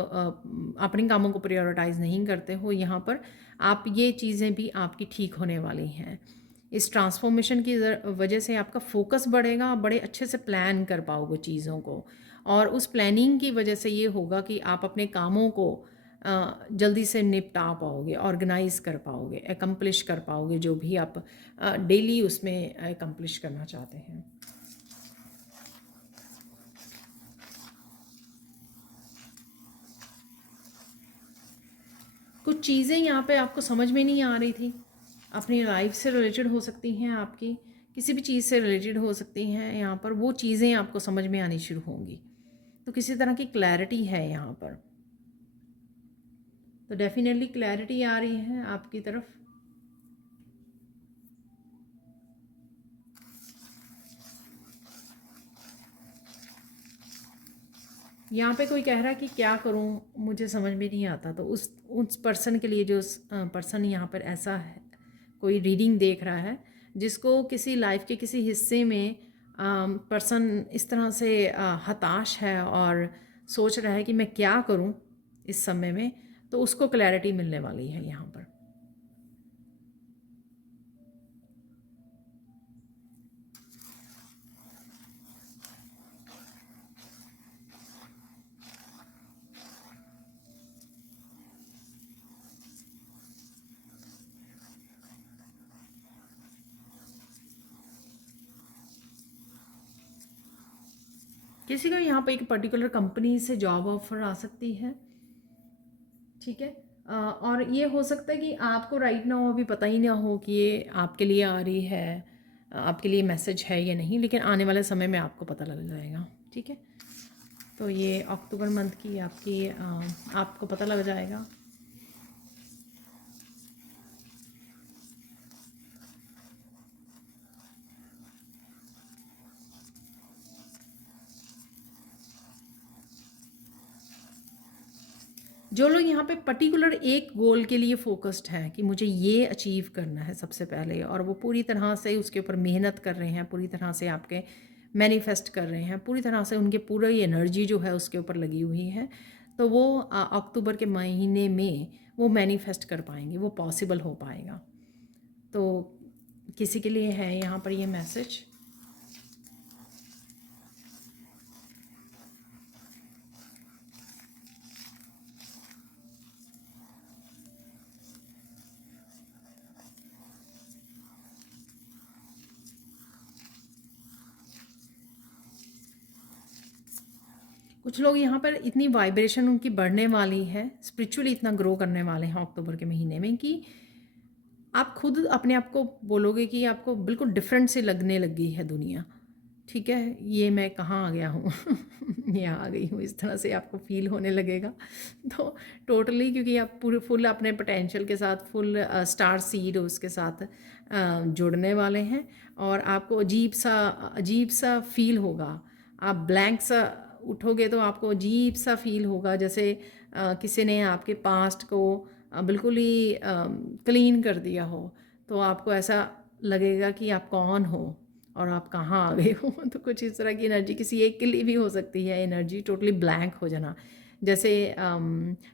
अपने कामों को प्रायोरिटाइज नहीं करते हो, यहाँ पर आप ये चीज़ें भी आपकी ठीक होने वाली हैं। इस ट्रांसफॉर्मेशन की वजह से आपका फोकस बढ़ेगा, आप बड़े अच्छे से प्लान कर पाओगे चीज़ों को, और उस प्लानिंग की वजह से ये होगा कि आप अपने कामों को जल्दी से निपटा पाओगे, ऑर्गेनाइज कर पाओगे, एकम्प्लिश कर पाओगे जो भी आप डेली उसमें एकम्प्लिश करना चाहते हैं। कुछ चीज़ें यहाँ पे आपको समझ में नहीं आ रही थी, अपनी लाइफ से रिलेटेड हो सकती हैं, आपकी किसी भी चीज़ से रिलेटेड हो सकती हैं, यहाँ पर वो चीज़ें आपको समझ में आनी शुरू होंगी, तो किसी तरह की क्लैरिटी है यहाँ पर, तो डेफिनेटली क्लैरिटी आ रही है आपकी तरफ। यहाँ पे कोई कह रहा है कि क्या करूँ, मुझे समझ में नहीं आता, तो उस पर्सन के लिए, जो पर्सन यहाँ पर ऐसा है, कोई रीडिंग देख रहा है जिसको किसी लाइफ के किसी हिस्से में पर्सन इस तरह से हताश है और सोच रहा है कि मैं क्या करूँ इस समय में, तो उसको क्लैरिटी मिलने वाली है यहाँ पर। किसी का यहाँ पे एक पर्टिकुलर कंपनी से जॉब ऑफर आ सकती है, ठीक है। और ये हो सकता है कि आपको राइट नाउ अभी पता ही ना हो कि ये आपके लिए आ रही है, आपके लिए मैसेज है या नहीं, लेकिन आने वाले समय में आपको पता लग जाएगा, ठीक है। तो ये अक्टूबर मंथ की आपकी आपको पता लग जाएगा। जो लोग यहाँ पे पर्टिकुलर एक गोल के लिए फोकस्ड हैं कि मुझे ये अचीव करना है सबसे पहले, और वो पूरी तरह से उसके ऊपर मेहनत कर रहे हैं, पूरी तरह से आपके मैनिफेस्ट कर रहे हैं, पूरी तरह से उनके पूरी एनर्जी जो है उसके ऊपर लगी हुई है, तो वो अक्टूबर के महीने में वो मैनिफेस्ट कर पाएंगे, वो पॉसिबल हो पाएगा। तो किसी के लिए है यहाँ पर ये मैसेज। कुछ लोग यहाँ पर इतनी वाइब्रेशन उनकी बढ़ने वाली है, स्पिरिचुअली इतना ग्रो करने वाले हैं अक्टूबर के महीने में कि आप खुद अपने आप को बोलोगे कि आपको बिल्कुल डिफरेंट से लगने लगी है दुनिया, ठीक है। ये मैं कहाँ आ गया हूँ यहाँ आ गई हूँ, इस तरह से आपको फील होने लगेगा। तो टोटली क्योंकि आप पूरे फुल अपने पोटेंशियल के साथ, फुल स्टार सीड उसके साथ जुड़ने वाले हैं, और आपको अजीब सा फील होगा। आप ब्लैंक सा उठोगे तो आपको अजीब सा फील होगा, जैसे किसी ने आपके पास्ट को बिल्कुल ही क्लीन कर दिया हो। तो आपको ऐसा लगेगा कि आप कौन हो और आप कहाँ आ गए हो तो कुछ इस तरह की एनर्जी किसी एक के लिए भी हो सकती है, एनर्जी टोटली ब्लैंक हो जाना। जैसे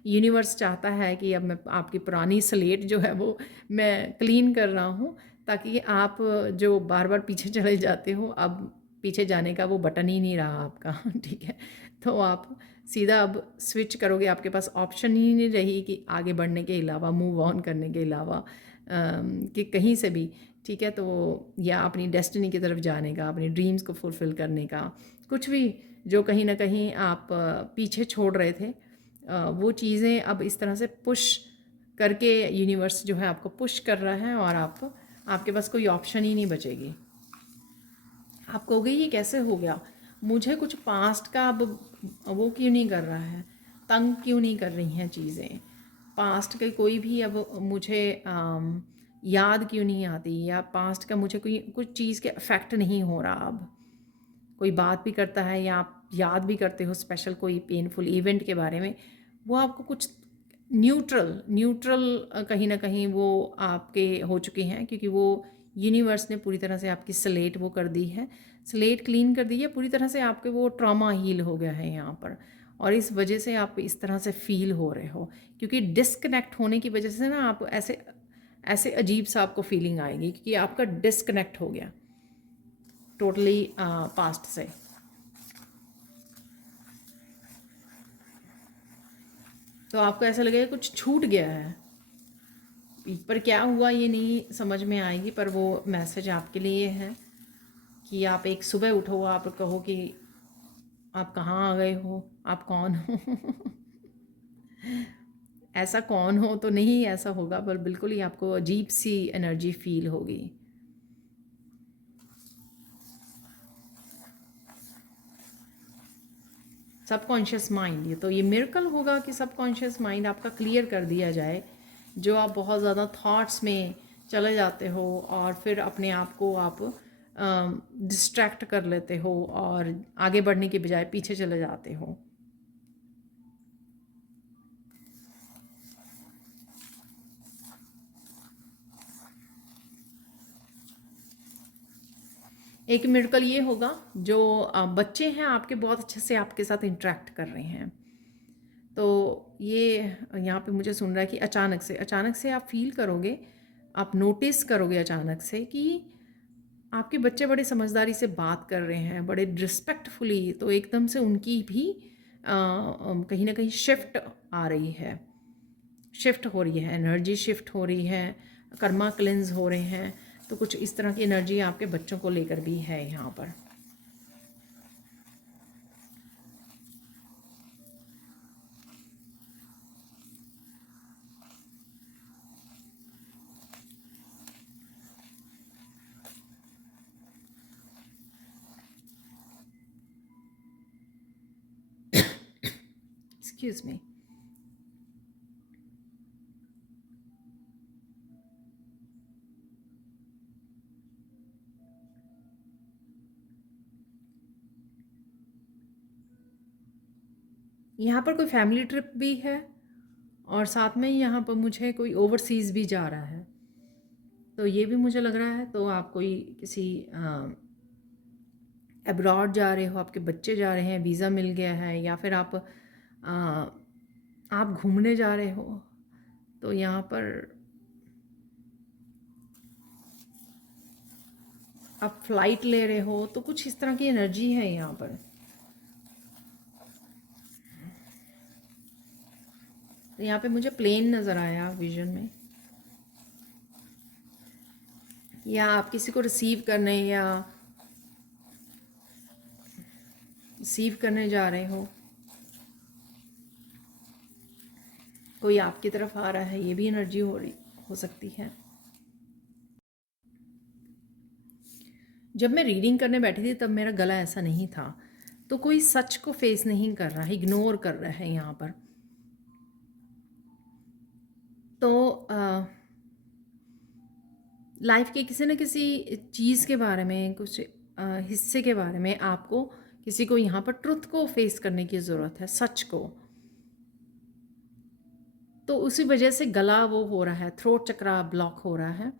यूनिवर्स चाहता है कि अब मैं आपकी पुरानी स्लेट जो है वो मैं क्लीन कर रहा हूँ, ताकि आप जो बार बार पीछे चले जाते हो, अब पीछे जाने का वो बटन ही नहीं रहा आपका ठीक है। तो आप सीधा अब स्विच करोगे, आपके पास ऑप्शन ही नहीं रही कि आगे बढ़ने के अलावा, मूव ऑन करने के अलावा कि कहीं से भी, ठीक है। तो या अपनी डेस्टिनी की तरफ जाने का, अपनी ड्रीम्स को फुलफ़िल करने का, कुछ भी जो कहीं ना कहीं आप पीछे छोड़ रहे थे, वो चीज़ें अब इस तरह से पुश करके यूनिवर्स जो है आपको पुश कर रहा है, और आपके पास कोई ऑप्शन ही नहीं बचेगी। आप कहोगे ये कैसे हो गया, मुझे कुछ पास्ट का अब वो क्यों नहीं कर रहा है, तंग क्यों नहीं कर रही हैं चीज़ें, पास्ट के कोई भी अब मुझे याद क्यों नहीं आती, या पास्ट का मुझे कोई कुछ चीज़ के अफेक्ट नहीं हो रहा। अब कोई बात भी करता है या आप याद भी करते हो स्पेशल कोई पेनफुल इवेंट के बारे में, वो आपको कुछ न्यूट्रल न्यूट्रल कहीं ना कहीं वो आपके हो चुके हैं, क्योंकि वो यूनिवर्स ने पूरी तरह से आपकी स्लेट वो कर दी है, स्लेट क्लीन कर दी है पूरी तरह से, आपके वो ट्रॉमा हील हो गया है यहाँ पर, और इस वजह से आप इस तरह से फील हो रहे हो, क्योंकि डिस्कनेक्ट होने की वजह से ना आप ऐसे ऐसे अजीब सा आपको फीलिंग आएगी, क्योंकि आपका डिस्कनेक्ट हो गया टोटली पास्ट से। तो आपको ऐसा लगेगा कुछ छूट गया है, पर क्या हुआ ये नहीं समझ में आएगी, पर वो मैसेज आपके लिए है कि आप एक सुबह उठो, आप कहो कि आप कहाँ आ गए हो, आप कौन हो ऐसा कौन हो तो नहीं ऐसा होगा, पर बिल्कुल ही आपको अजीब सी एनर्जी फील होगी। सबकॉन्शियस माइंड, ये तो ये मिरेकल होगा कि सबकॉन्शियस माइंड आपका क्लियर कर दिया जाए, जो आप बहुत ज़्यादा थॉट्स में चले जाते हो और फिर अपने आप को आप डिस्ट्रैक्ट कर लेते हो और आगे बढ़ने के बजाय पीछे चले जाते हो। एक मिरेकल ये होगा, जो बच्चे हैं आपके बहुत अच्छे से आपके साथ इंटरेक्ट कर रहे हैं, तो ये यहाँ पे मुझे सुन रहा है कि अचानक से आप फील करोगे, आप नोटिस करोगे अचानक से कि आपके बच्चे बड़े समझदारी से बात कर रहे हैं, बड़े रिस्पेक्टफुली, तो एकदम से उनकी भी कहीं ना कहीं शिफ्ट आ रही है, शिफ्ट हो रही है, एनर्जी शिफ्ट हो रही है, कर्मा क्लेंस हो रहे हैं, तो कुछ इस तरह की एनर्जी आपके बच्चों को लेकर भी है यहाँ पर। Excuse me. यहाँ पर कोई फैमिली ट्रिप भी है और साथ में यहाँ पर मुझे कोई ओवरसीज़ भी जा रहा है, तो ये भी मुझे लग रहा है। तो आप कोई किसी अब्रॉड जा रहे हो, आपके बच्चे जा रहे हैं, वीज़ा मिल गया है, या फिर आप घूमने जा रहे हो। तो यहाँ पर आप फ्लाइट ले रहे हो, तो कुछ इस तरह की एनर्जी है यहाँ पर। तो यहाँ पे मुझे प्लेन नज़र आया विजन में, या आप किसी को रिसीव करने जा रहे हो, कोई आपकी तरफ आ रहा है, ये भी एनर्जी हो सकती है। जब मैं रीडिंग करने बैठी थी तब मेरा गला ऐसा नहीं था, तो कोई सच को फेस नहीं कर रहा है, इग्नोर कर रहा है यहाँ पर। तो लाइफ के किसी न किसी चीज़ के बारे में, कुछ हिस्से के बारे में आपको किसी को यहाँ पर ट्रुथ को फेस करने की ज़रूरत है, सच को। तो उसी वजह से गला वो हो रहा है, थ्रोट चक्रा ब्लॉक हो रहा है।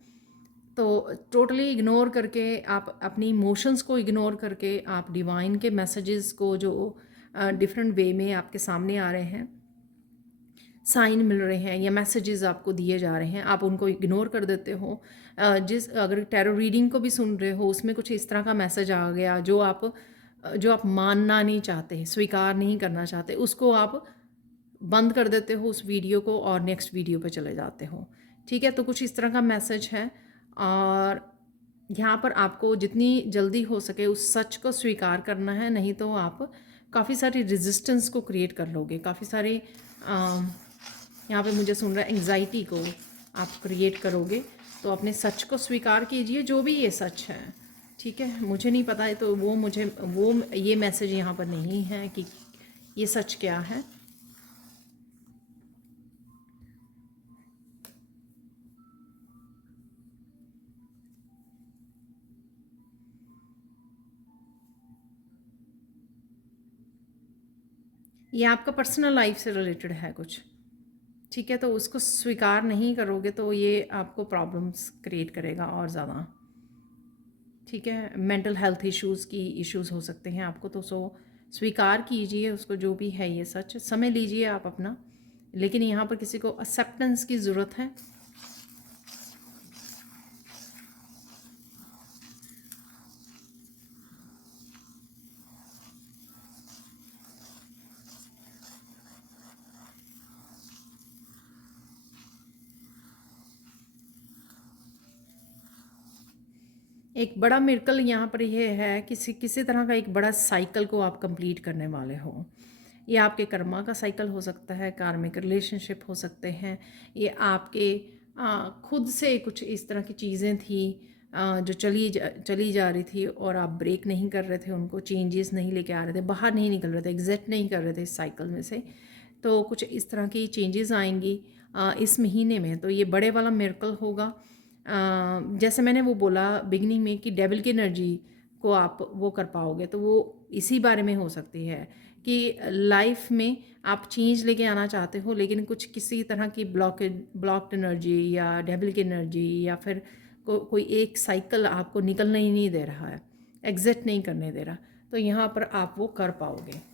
तो टोटली इग्नोर करके, आप अपनी इमोशंस को इग्नोर करके, आप डिवाइन के मैसेजेस को जो डिफरेंट वे में आपके सामने आ रहे हैं, साइन मिल रहे हैं या मैसेजेस आपको दिए जा रहे हैं, आप उनको इग्नोर कर देते हो। अगर टैरो रीडिंग को भी सुन रहे हो, उसमें कुछ इस तरह का मैसेज आ गया जो आप मानना नहीं चाहते, स्वीकार नहीं करना चाहते, उसको आप बंद कर देते हो उस वीडियो को और नेक्स्ट वीडियो पे चले जाते हो। ठीक है, तो कुछ इस तरह का मैसेज है। और यहाँ पर आपको जितनी जल्दी हो सके उस सच को स्वीकार करना है, नहीं तो आप काफ़ी सारी रेजिस्टेंस को क्रिएट कर लोगे, काफ़ी सारे यहाँ पे मुझे सुन रहा है एंग्जाइटी को आप क्रिएट करोगे। तो अपने सच को स्वीकार कीजिए, जो भी ये सच है। ठीक है, मुझे नहीं पता है, तो वो ये मैसेज यहाँ पर नहीं है कि ये सच क्या है। ये आपका पर्सनल लाइफ से रिलेटेड है कुछ। ठीक है, तो उसको स्वीकार नहीं करोगे तो ये आपको प्रॉब्लम्स क्रिएट करेगा और ज़्यादा। ठीक है, मेंटल हेल्थ इश्यूज़ हो सकते हैं आपको, तो स्वीकार कीजिए उसको, जो भी है ये सच। समय लीजिए आप अपना, लेकिन यहाँ पर किसी को एक्सेप्टेंस की ज़रूरत है। एक बड़ा मिरेकल यहाँ पर ये है, किसी तरह का एक बड़ा साइकिल को आप कंप्लीट करने वाले हो। ये आपके कर्मा का साइकिल हो सकता है, कार्मिक रिलेशनशिप हो सकते हैं, ये आपके खुद से कुछ इस तरह की चीज़ें थी जो चली जा रही थी और आप ब्रेक नहीं कर रहे थे, उनको चेंजेस नहीं लेके आ रहे थे, बाहर नहीं निकल रहे थे, एग्जिट नहीं कर रहे थे इस साइकिल में से। तो कुछ इस तरह की चेंजेस आएंगी इस महीने में। तो ये बड़े वाला मिरेकल होगा। जैसे मैंने वो बोला बिगनिंग में कि डेविल की एनर्जी को आप वो कर पाओगे, तो वो इसी बारे में हो सकती है कि लाइफ में आप चेंज लेके आना चाहते हो, लेकिन कुछ किसी तरह की ब्लॉक्ड एनर्जी या डेविल की एनर्जी या फिर कोई एक साइकिल आपको निकलने ही नहीं दे रहा है, एग्जिट नहीं करने दे रहा। तो यहाँ पर आप वो कर पाओगे।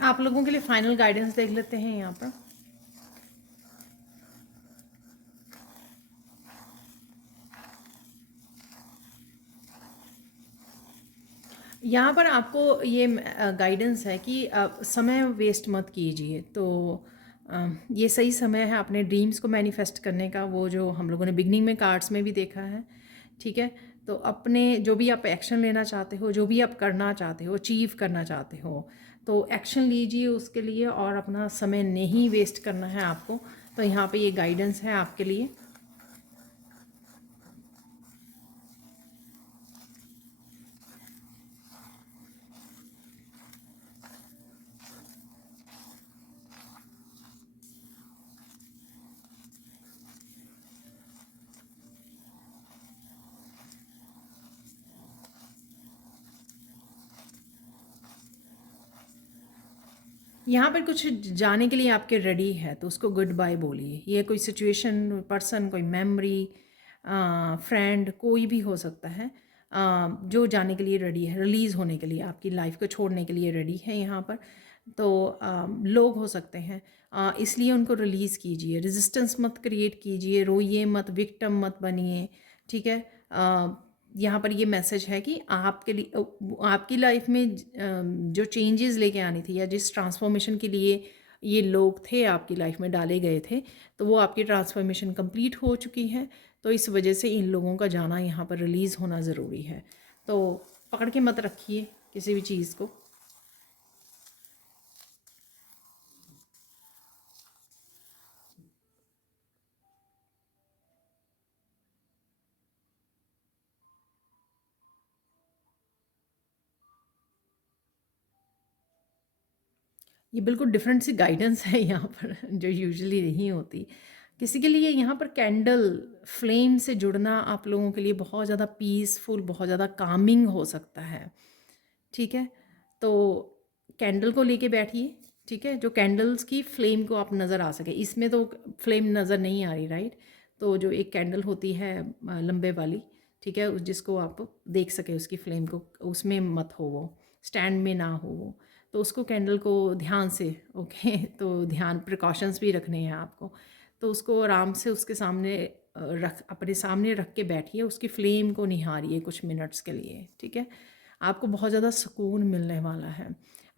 आप लोगों के लिए फाइनल गाइडेंस देख लेते हैं यहाँ पर। यहाँ पर आपको ये गाइडेंस है कि समय वेस्ट मत कीजिए। तो ये सही समय है अपने ड्रीम्स को मैनिफेस्ट करने का, वो जो हम लोगों ने बिगनिंग में कार्ड्स में भी देखा है। ठीक है, तो अपने जो भी आप एक्शन लेना चाहते हो, जो भी आप करना चाहते हो, अचीव करना चाहते हो, तो एक्शन लीजिए उसके लिए, और अपना समय नहीं वेस्ट करना है आपको। तो यहाँ पे ये गाइडेंस है आपके लिए। यहाँ पर कुछ जाने के लिए आपके रेडी है, तो उसको गुड बाय बोलिए। ये कोई सिचुएशन, पर्सन, कोई मेमोरी, फ्रेंड, कोई भी हो सकता है, जो जाने के लिए रेडी है, रिलीज़ होने के लिए, आपकी लाइफ को छोड़ने के लिए रेडी है यहाँ पर। तो लोग हो सकते हैं, इसलिए उनको रिलीज़ कीजिए। रेजिस्टेंस मत क्रिएट कीजिए, रोइए मत, विक्टिम मत बनिए। ठीक है, यहाँ पर ये मैसेज है कि आपके लिए, आपकी लाइफ में जो चेंजेस लेके आनी थी, या जिस ट्रांसफॉर्मेशन के लिए ये लोग थे आपकी लाइफ में डाले गए थे, तो वो आपकी ट्रांसफॉर्मेशन कंप्लीट हो चुकी है। तो इस वजह से इन लोगों का जाना यहाँ पर रिलीज़ होना ज़रूरी है। तो पकड़ के मत रखिए किसी भी चीज़ को। ये बिल्कुल डिफरेंट सी गाइडेंस है यहाँ पर, जो यूजुअली नहीं होती किसी के लिए। यहाँ पर कैंडल फ्लेम से जुड़ना आप लोगों के लिए बहुत ज़्यादा पीसफुल, बहुत ज़्यादा कामिंग हो सकता है। ठीक है, तो कैंडल को लेके बैठिए। ठीक है, जो कैंडल्स की फ्लेम को आप नज़र आ सके, इसमें तो फ्लेम नज़र नहीं आ रही, राइट। तो जो एक कैंडल होती है लंबे वाली, ठीक है, जिसको आप देख सके उसकी फ्लेम को, उसमें मत हो, वो स्टैंड में ना हो वो। तो उसको, कैंडल को ध्यान से, ओके, तो ध्यान प्रिकॉशंस भी रखने हैं आपको। तो उसको आराम से उसके सामने रख, अपने सामने रख के बैठिए, उसकी फ्लेम को निहारिए कुछ मिनट्स के लिए। ठीक है, आपको बहुत ज़्यादा सुकून मिलने वाला है।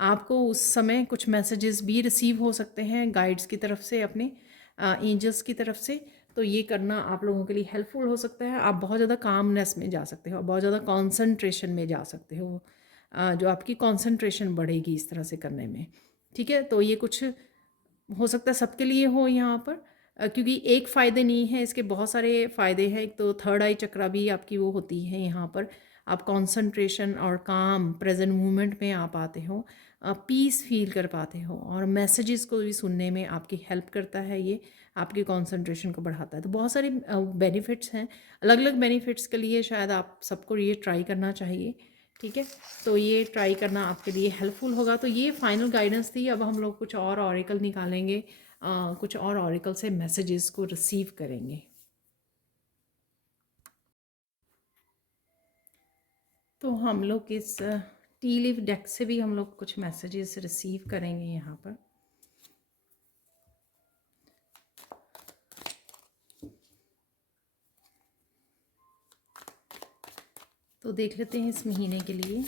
आपको उस समय कुछ मैसेजेस भी रिसीव हो सकते हैं गाइड्स की तरफ से, अपने एंजल्स की तरफ से। तो ये करना आप लोगों के लिए हेल्पफुल हो सकता है। आप बहुत ज़्यादा कामनेस में जा सकते हो, बहुत ज़्यादा कॉन्सनट्रेशन में जा सकते हो, जो आपकी कॉन्सनट्रेशन बढ़ेगी इस तरह से करने में। ठीक है, तो ये कुछ हो सकता है सबके लिए हो यहाँ पर, क्योंकि एक फ़ायदे नहीं है, इसके बहुत सारे फ़ायदे हैं। एक तो थर्ड आई चक्रा भी आपकी वो होती है यहाँ पर, आप कंसंट्रेशन और काम, प्रेजेंट मोमेंट में आप आते हो, पीस फील कर पाते हो, और मैसेजेस को भी सुनने में आपकी हेल्प करता है ये, आपकी कंसंट्रेशन को बढ़ाता है। तो बहुत सारे बेनिफिट्स हैं। अलग अलग बेनिफिट्स के लिए शायद आप सबको ये ट्राई करना चाहिए। ठीक है, तो ये ट्राई करना आपके लिए हेल्पफुल होगा। तो ये फाइनल गाइडेंस थी। अब हम लोग कुछ और ऑरिकल निकालेंगे, कुछ और ऑरिकल से मैसेजेस को रिसीव करेंगे। तो हम लोग इस टी लीफ डेक से भी हम लोग कुछ मैसेजेस रिसीव करेंगे यहाँ पर। तो देख लेते हैं इस महीने के लिए।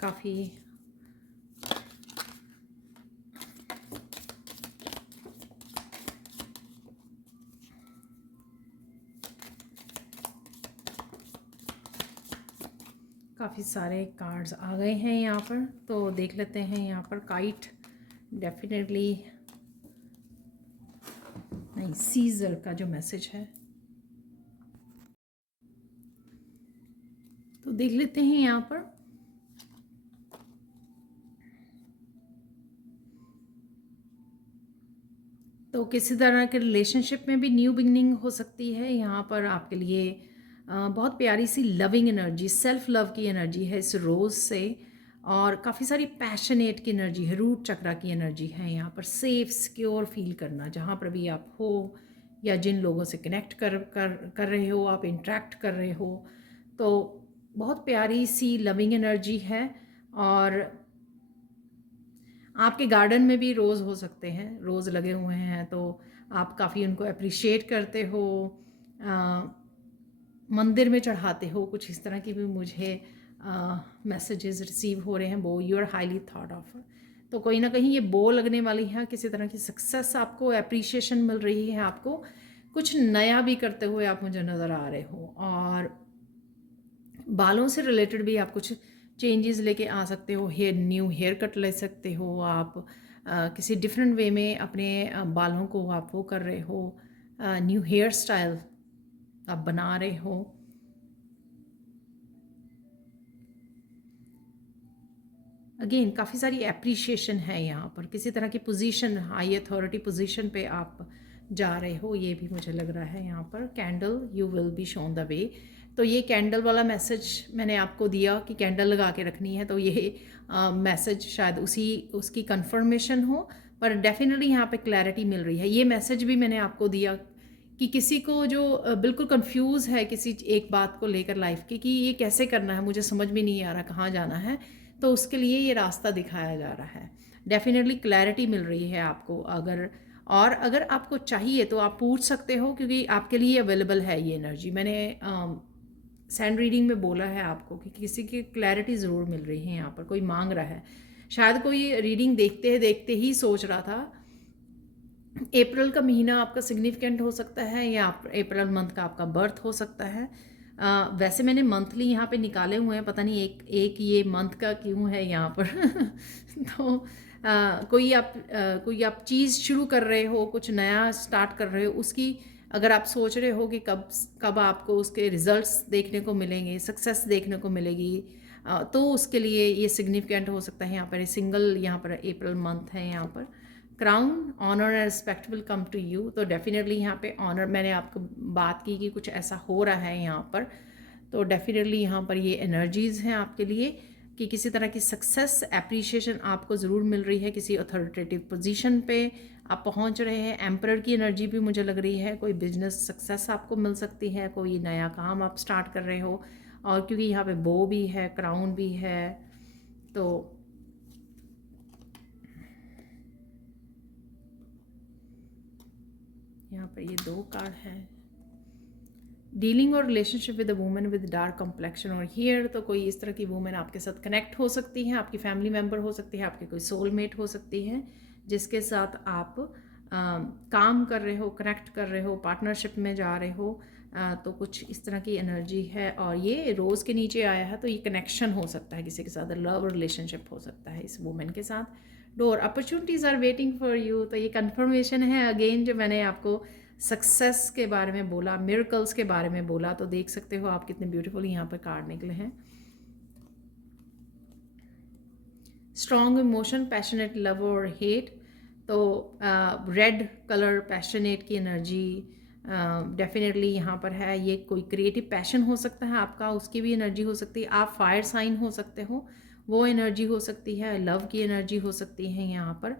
काफ़ी काफ़ी सारे कार्ड्स आ गए हैं यहाँ पर। तो देख लेते हैं यहाँ पर। काइट डेफिनेटली नहीं, सीजर का जो मैसेज है, तो देख लेते हैं यहाँ पर। तो किसी तरह के रिलेशनशिप में भी न्यू बिगनिंग हो सकती है यहाँ पर आपके लिए। बहुत प्यारी सी लविंग एनर्जी, सेल्फ लव की एनर्जी है इस रोज़ से। और काफ़ी सारी पैशनेट की एनर्जी है, रूट चक्रा की एनर्जी है यहाँ पर। सेफ सिक्योर फील करना जहाँ पर भी आप हो, या जिन लोगों से कनेक्ट कर रहे हो, आप इंटरेक्ट कर रहे हो, तो बहुत प्यारी सी लविंग एनर्जी है। और आपके गार्डन में भी रोज़ हो सकते हैं, रोज़ लगे हुए हैं तो आप काफ़ी उनको अप्रिशिएट करते हो, मंदिर में चढ़ाते हो, कुछ इस तरह की भी मुझे मैसेजेस रिसीव हो रहे हैं। वो you are highly thought of, तो कोई ना कहीं ये बो लगने वाली है, किसी तरह की सक्सेस आपको, एप्रिशिएशन मिल रही है आपको, कुछ नया भी करते हुए आप मुझे नज़र आ रहे हो। और बालों से रिलेटेड भी आप कुछ चेंजेस लेके आ सकते हो, न्यू हेयर कट ले सकते हो आप, किसी डिफरेंट वे में अपने बालों को आप वो कर रहे हो, न्यू हेयर स्टाइल आप बना रहे हो। अगेन काफ़ी सारी एप्रिशिएशन है यहाँ पर, किसी तरह की पोजीशन, हाई अथॉरिटी पोजीशन पे आप जा रहे हो, ये भी मुझे लग रहा है यहाँ पर। Candle, you will be shown the way. तो ये कैंडल वाला मैसेज मैंने आपको दिया कि कैंडल लगा के रखनी है, तो ये मैसेज शायद उसकी कंफर्मेशन हो, पर डेफिनेटली यहाँ पे क्लैरिटी मिल रही है। ये मैसेज भी मैंने आपको दिया कि किसी को जो बिल्कुल कंफ्यूज है किसी एक बात को लेकर लाइफ की, कि ये कैसे करना है, मुझे समझ में नहीं आ रहा कहाँ जाना है, तो उसके लिए ये रास्ता दिखाया जा रहा है। डेफिनेटली क्लैरिटी मिल रही है आपको। अगर आपको चाहिए तो आप पूछ सकते हो, क्योंकि आपके लिए अवेलेबल है ये एनर्जी। मैंने सैंड रीडिंग में बोला है आपको कि किसी की क्लैरिटी ज़रूर मिल रही है यहाँ पर, कोई मांग रहा है, शायद कोई रीडिंग देखते देखते ही सोच रहा था अप्रैल का महीना आपका सिग्निफिकेंट हो सकता है, या अप्रैल मंथ का आपका बर्थ हो सकता है। वैसे मैंने मंथली यहाँ पे निकाले हुए हैं, पता नहीं एक ये मंथ का क्यों है यहाँ पर तो कोई आप चीज़ शुरू कर रहे हो, कुछ नया स्टार्ट कर रहे हो, उसकी अगर आप सोच रहे हो कि कब आपको उसके रिजल्ट्स देखने को मिलेंगे, सक्सेस देखने को मिलेगी, तो उसके लिए ये सिग्निफिकेंट हो सकता है। यहाँ पर सिंगल, यहाँ पर अप्रैल मंथ है यहाँ पर। Crown, honour and respect will come to you, तो डेफिनेटली यहाँ पे ऑनर, मैंने आपको बात की कि कुछ ऐसा हो रहा है यहाँ पर, तो डेफिनेटली यहाँ पर ये एनर्जीज़ हैं आपके लिए कि किसी तरह की सक्सेस, एप्रिशिएशन आपको ज़रूर मिल रही है, किसी अथॉरिटेटिव पोजीशन पे आप पहुँच रहे हैं। एम्परर की एनर्जी भी मुझे लग रही है, कोई बिजनेस सक्सेस आपको मिल सकती है, कोई नया काम आप स्टार्ट कर रहे हो, और क्योंकि यहाँ पे बो भी है, क्राउन भी है, तो यहाँ पर ये 2 कार्ड है। डीलिंग और relationship with a woman with dark complexion और हेयर, तो कोई इस तरह की वुमन आपके साथ कनेक्ट हो सकती है, आपकी फैमिली मेम्बर हो सकती है, आपके कोई सोलमेट हो सकती है, जिसके साथ आप काम कर रहे हो, कनेक्ट कर रहे हो, पार्टनरशिप में जा रहे हो, तो कुछ इस तरह की एनर्जी है। और ये रोज़ के नीचे आया है, तो ये कनेक्शन हो सकता है किसी के साथ, लव रिलेशनशिप हो सकता है इस वुमेन के साथ। Door, opportunities are waiting for you, तो ये कन्फर्मेशन है अगेन जो मैंने आपको सक्सेस के बारे में बोला, मिरेकल्स के बारे में बोला, तो देख सकते हो आप कितने ब्यूटीफुल यहाँ पर कार्ड निकले हैं। स्ट्रॉन्ग इमोशन, पैशनेट लव और हेट, तो रेड कलर पैशनेट की एनर्जी डेफिनेटली यहाँ पर है। ये कोई क्रिएटिव पैशन हो सकता है आपका, उसकी भी एनर्जी हो सकती है। आप फायर साइन हो सकते हो, वो एनर्जी हो सकती है। लव की एनर्जी हो सकती है यहाँ पर।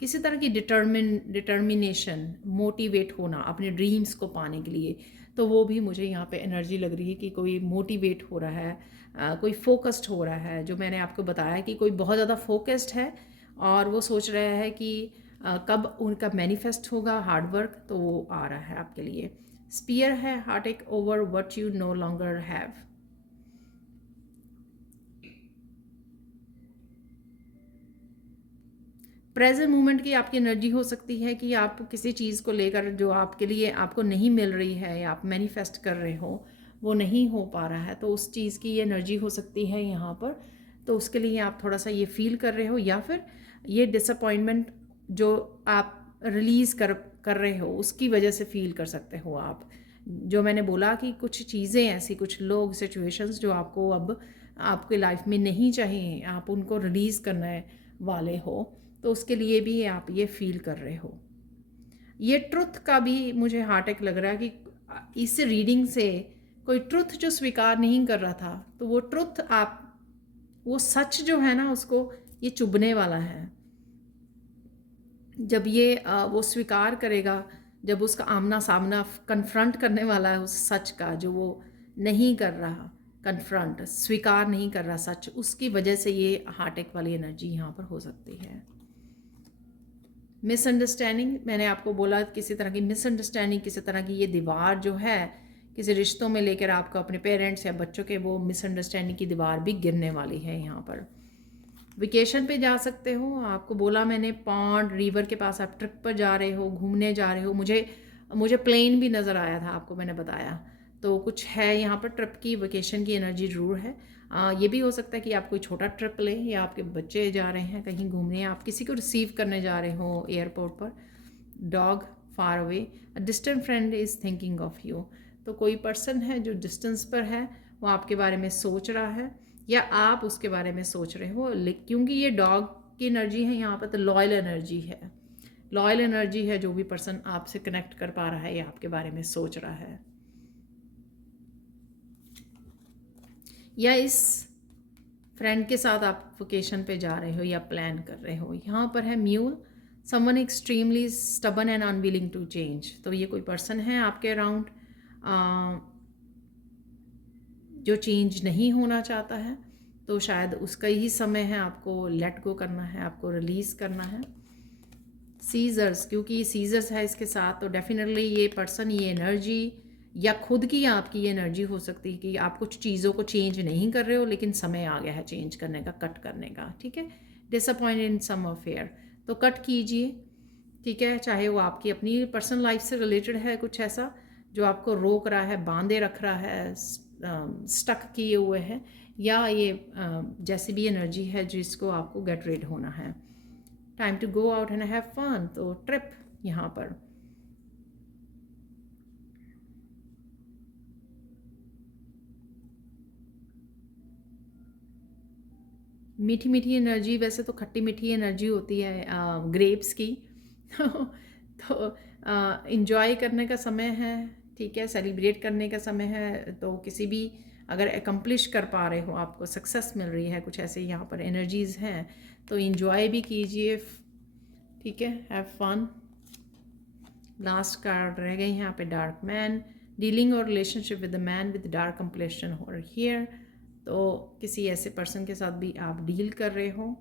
किसी तरह की डिटर्मिनेशन, मोटिवेट होना अपने ड्रीम्स को पाने के लिए, तो वो भी मुझे यहाँ पे एनर्जी लग रही है कि कोई मोटिवेट हो रहा है, कोई फोकस्ड हो रहा है। जो मैंने आपको बताया कि कोई बहुत ज़्यादा फोकस्ड है और वो सोच रहा है कि कब उनका मैनिफेस्ट होगा हार्ड वर्क, तो वो आ रहा है आपके लिए। स्पीयर है, हार्ट एक over what you know longer have. Present moment की आपकी एनर्जी हो सकती है कि आप किसी चीज़ को लेकर जो आपके लिए आपको नहीं मिल रही है या आप मैनिफेस्ट कर रहे हो, वो नहीं हो पा रहा है, तो उस चीज़ की ये एनर्जी हो सकती है यहाँ पर। तो उसके लिए आप थोड़ा सा ये फील कर रहे हो, या फिर ये डिसअपॉइंटमेंट जो आप रिलीज़ कर रहे हो उसकी वजह से फील कर सकते हो आप। जो मैंने बोला कि कुछ चीज़ें ऐसी, कुछ लोग, सिचुएशंस जो आपको अब आपके लाइफ में नहीं चाहिए, आप उनको रिलीज़ करने वाले हो, तो उसके लिए भी आप ये फील कर रहे हो। ये ट्रुथ का भी मुझे हार्ट एक लग रहा है कि इस रीडिंग से कोई ट्रुथ जो स्वीकार नहीं कर रहा था, तो वो ट्रुथ आप वो सच जो है ना उसको ये चुभने वाला है। जब ये वो स्वीकार करेगा, जब उसका आमना सामना कन्फ्रंट करने वाला है उस सच का जो वो नहीं कर रहा, कन्फ्रंट स्वीकार नहीं कर रहा सच, उसकी वजह से ये हार्ट अटैक वाली एनर्जी यहाँ पर हो सकती है। मिसअंडरस्टैंडिंग, मैंने आपको बोला किसी तरह की मिसअंडरस्टैंडिंग, किसी तरह की ये दीवार जो है किसी रिश्तों में लेकर आपको अपने पेरेंट्स या बच्चों के, वो मिसअंडरस्टैंडिंग की दीवार भी गिरने वाली है यहाँ पर। वेकेशन पे जा सकते हो, आपको बोला मैंने पॉन्ड रिवर के पास आप ट्रिप पर जा रहे हो, घूमने जा रहे हो। मुझे मुझे प्लेन भी नज़र आया था, आपको मैंने बताया। तो कुछ है यहाँ पर ट्रिप की, वेकेशन की एनर्जी ज़रूर है। ये भी हो सकता है कि आप कोई छोटा ट्रिप लें या आपके बच्चे जा रहे हैं कहीं घूमने, आप किसी को रिसीव करने जा रहे हो एयरपोर्ट पर। Dog far away, a distant friend is thinking of you. तो कोई पर्सन है जो डिस्टेंस पर है, वो आपके बारे में सोच रहा है या आप उसके बारे में सोच रहे हो। क्योंकि ये डॉग की एनर्जी है यहाँ पर, तो लॉयल एनर्जी है। लॉयल एनर्जी है जो भी पर्सन आपसे कनेक्ट कर पा रहा है या आपके बारे में सोच रहा है, या इस फ्रेंड के साथ आप वेकेशन पे जा रहे हो या प्लान कर रहे हो। यहाँ पर है mule, someone extremely stubborn and unwilling to change. तो ये कोई पर्सन है आपके अराउंड जो चेंज नहीं होना चाहता है, तो शायद उसका ही समय है आपको लेट गो करना है, आपको रिलीज़ करना है। सीजर्स, क्योंकि सीजर्स है इसके साथ, तो डेफिनेटली ये पर्सन, ये एनर्जी या खुद की आपकी ये एनर्जी हो सकती है कि आप कुछ चीज़ों को चेंज नहीं कर रहे हो लेकिन समय आ गया है चेंज करने का, कट करने का। ठीक है, डिसअपॉइंटेड इन सम अफेयर, तो कट कीजिए। ठीक है, चाहे वो आपकी अपनी पर्सनल लाइफ से रिलेटेड है, कुछ ऐसा जो आपको रोक रहा है, बांधे रख रहा है, स्टक किए हुए हैं, या ये जैसी भी एनर्जी है जिसको आपको गेट रेड होना है। Time to go out and have fun, तो ट्रिप यहाँ पर। मीठी मीठी एनर्जी, वैसे तो खट्टी मीठी एनर्जी होती है ग्रेप्स की तो इंजॉय करने का समय है। ठीक है, सेलिब्रेट करने का समय है। तो किसी भी अगर एकम्प्लिश कर पा रहे हो, आपको सक्सेस मिल रही है, कुछ ऐसे यहाँ पर एनर्जीज़ हैं, तो इंजॉय भी कीजिए। ठीक है, हैव फन। लास्ट कार्ड रह गई यहाँ पे डार्क मैन, डीलिंग और relationship with the man with dark complexion और हियर। तो किसी ऐसे पर्सन के साथ भी आप डील कर रहे हो।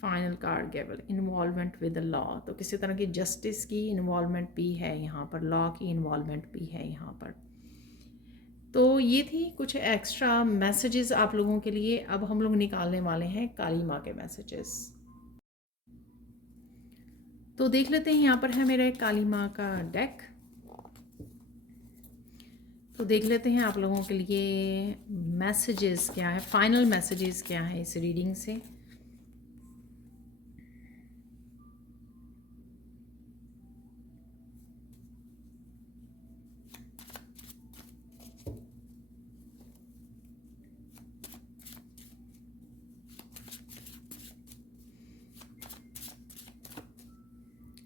Final card Gavel, involvement with the law, तो किसी तरह की जस्टिस की इन्वॉल्वमेंट भी है यहाँ पर, लॉ की इन्वॉल्वमेंट भी है यहाँ पर। तो ये थी कुछ एक्स्ट्रा मैसेजेस आप लोगों के लिए। अब हम लोग निकालने वाले हैं काली माँ के मैसेजेस। तो देख लेते हैं, यहाँ पर है मेरे काली माँ का डेक। तो देख लेते हैं आप लोगों के लिए मैसेजेस क्या है, फाइनल मैसेजेस क्या है इस रीडिंग से।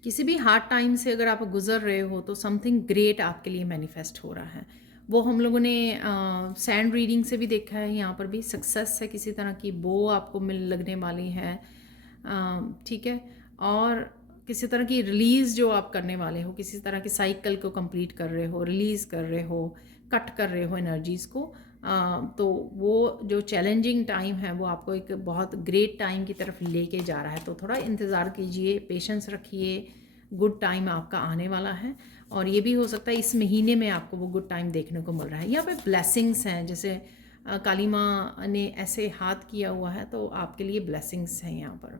किसी भी हार्ड टाइम से अगर आप गुजर रहे हो तो समथिंग ग्रेट आपके लिए मैनिफेस्ट हो रहा है। वो हम लोगों ने सैंड रीडिंग से भी देखा है, यहाँ पर भी सक्सेस है किसी तरह की, वो आपको मिल लगने वाली है। ठीक है, और किसी तरह की रिलीज़ जो आप करने वाले हो, किसी तरह की साइकिल को कंप्लीट कर रहे हो, रिलीज़ कर रहे हो, कट कर रहे हो एनर्जीज़ को। तो वो जो चैलेंजिंग टाइम है वो आपको एक बहुत ग्रेट टाइम की तरफ लेके जा रहा है। तो थोड़ा इंतज़ार कीजिए, पेशेंस रखिए, गुड टाइम आपका आने वाला है। और ये भी हो सकता है इस महीने में आपको वो गुड टाइम देखने को मिल रहा है। यहाँ पे ब्लेसिंग्स हैं, जैसे काली माँ ने ऐसे हाथ किया हुआ है, तो आपके लिए ब्लेसिंग्स हैं यहाँ पर।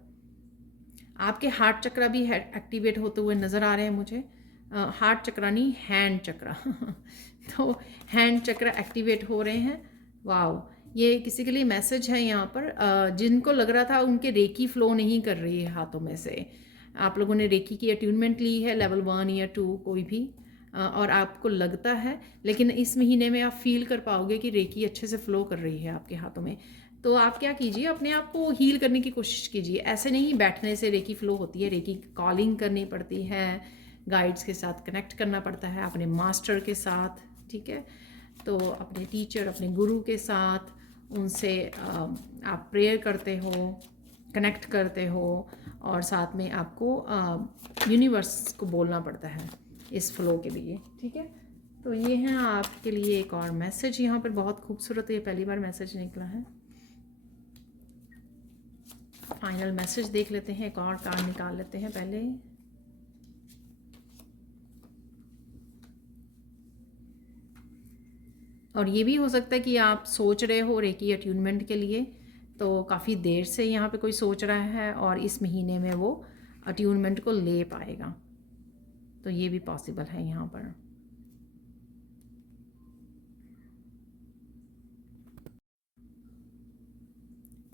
आपके हार्ट चक्रा भी एक्टिवेट होते हुए नज़र आ रहे हैं मुझे। हार्ट चक्रा नहीं, हैंड चक्रा तो हैंड चक्र एक्टिवेट हो रहे हैं। वाओ, ये किसी के लिए मैसेज है यहाँ पर। जिनको लग रहा था उनके रेकी फ्लो नहीं कर रही है हाथों में से, आप लोगों ने रेकी की अट्यूनमेंट ली है लेवल 1 या 2 कोई भी, और आपको लगता है, लेकिन इस महीने में आप फील कर पाओगे कि रेकी अच्छे से फ्लो कर रही है आपके हाथों में। तो आप क्या कीजिए, अपने आप को हील करने की कोशिश कीजिए। ऐसे नहीं बैठने से रेकी फ्लो होती है, रेकी कॉलिंग करनी पड़ती है, गाइड्स के साथ कनेक्ट करना पड़ता है, अपने मास्टर के साथ। ठीक है, तो अपने टीचर, अपने गुरु के साथ उनसे आप प्रेयर करते हो, कनेक्ट करते हो, और साथ में आपको यूनिवर्स को बोलना पड़ता है इस फ्लो के लिए, ठीक है। तो ये है आपके लिए एक और मैसेज यहाँ पर, बहुत खूबसूरत है, ये पहली बार मैसेज निकला है। फाइनल मैसेज देख लेते हैं, एक और कार्ड निकाल लेते हैं पहले। और ये भी हो सकता है कि आप सोच रहे हो रेकी अट्यूनमेंट के लिए, तो काफ़ी देर से यहाँ पे कोई सोच रहा है और इस महीने में वो अट्यूनमेंट को ले पाएगा, तो ये भी पॉसिबल है यहाँ पर।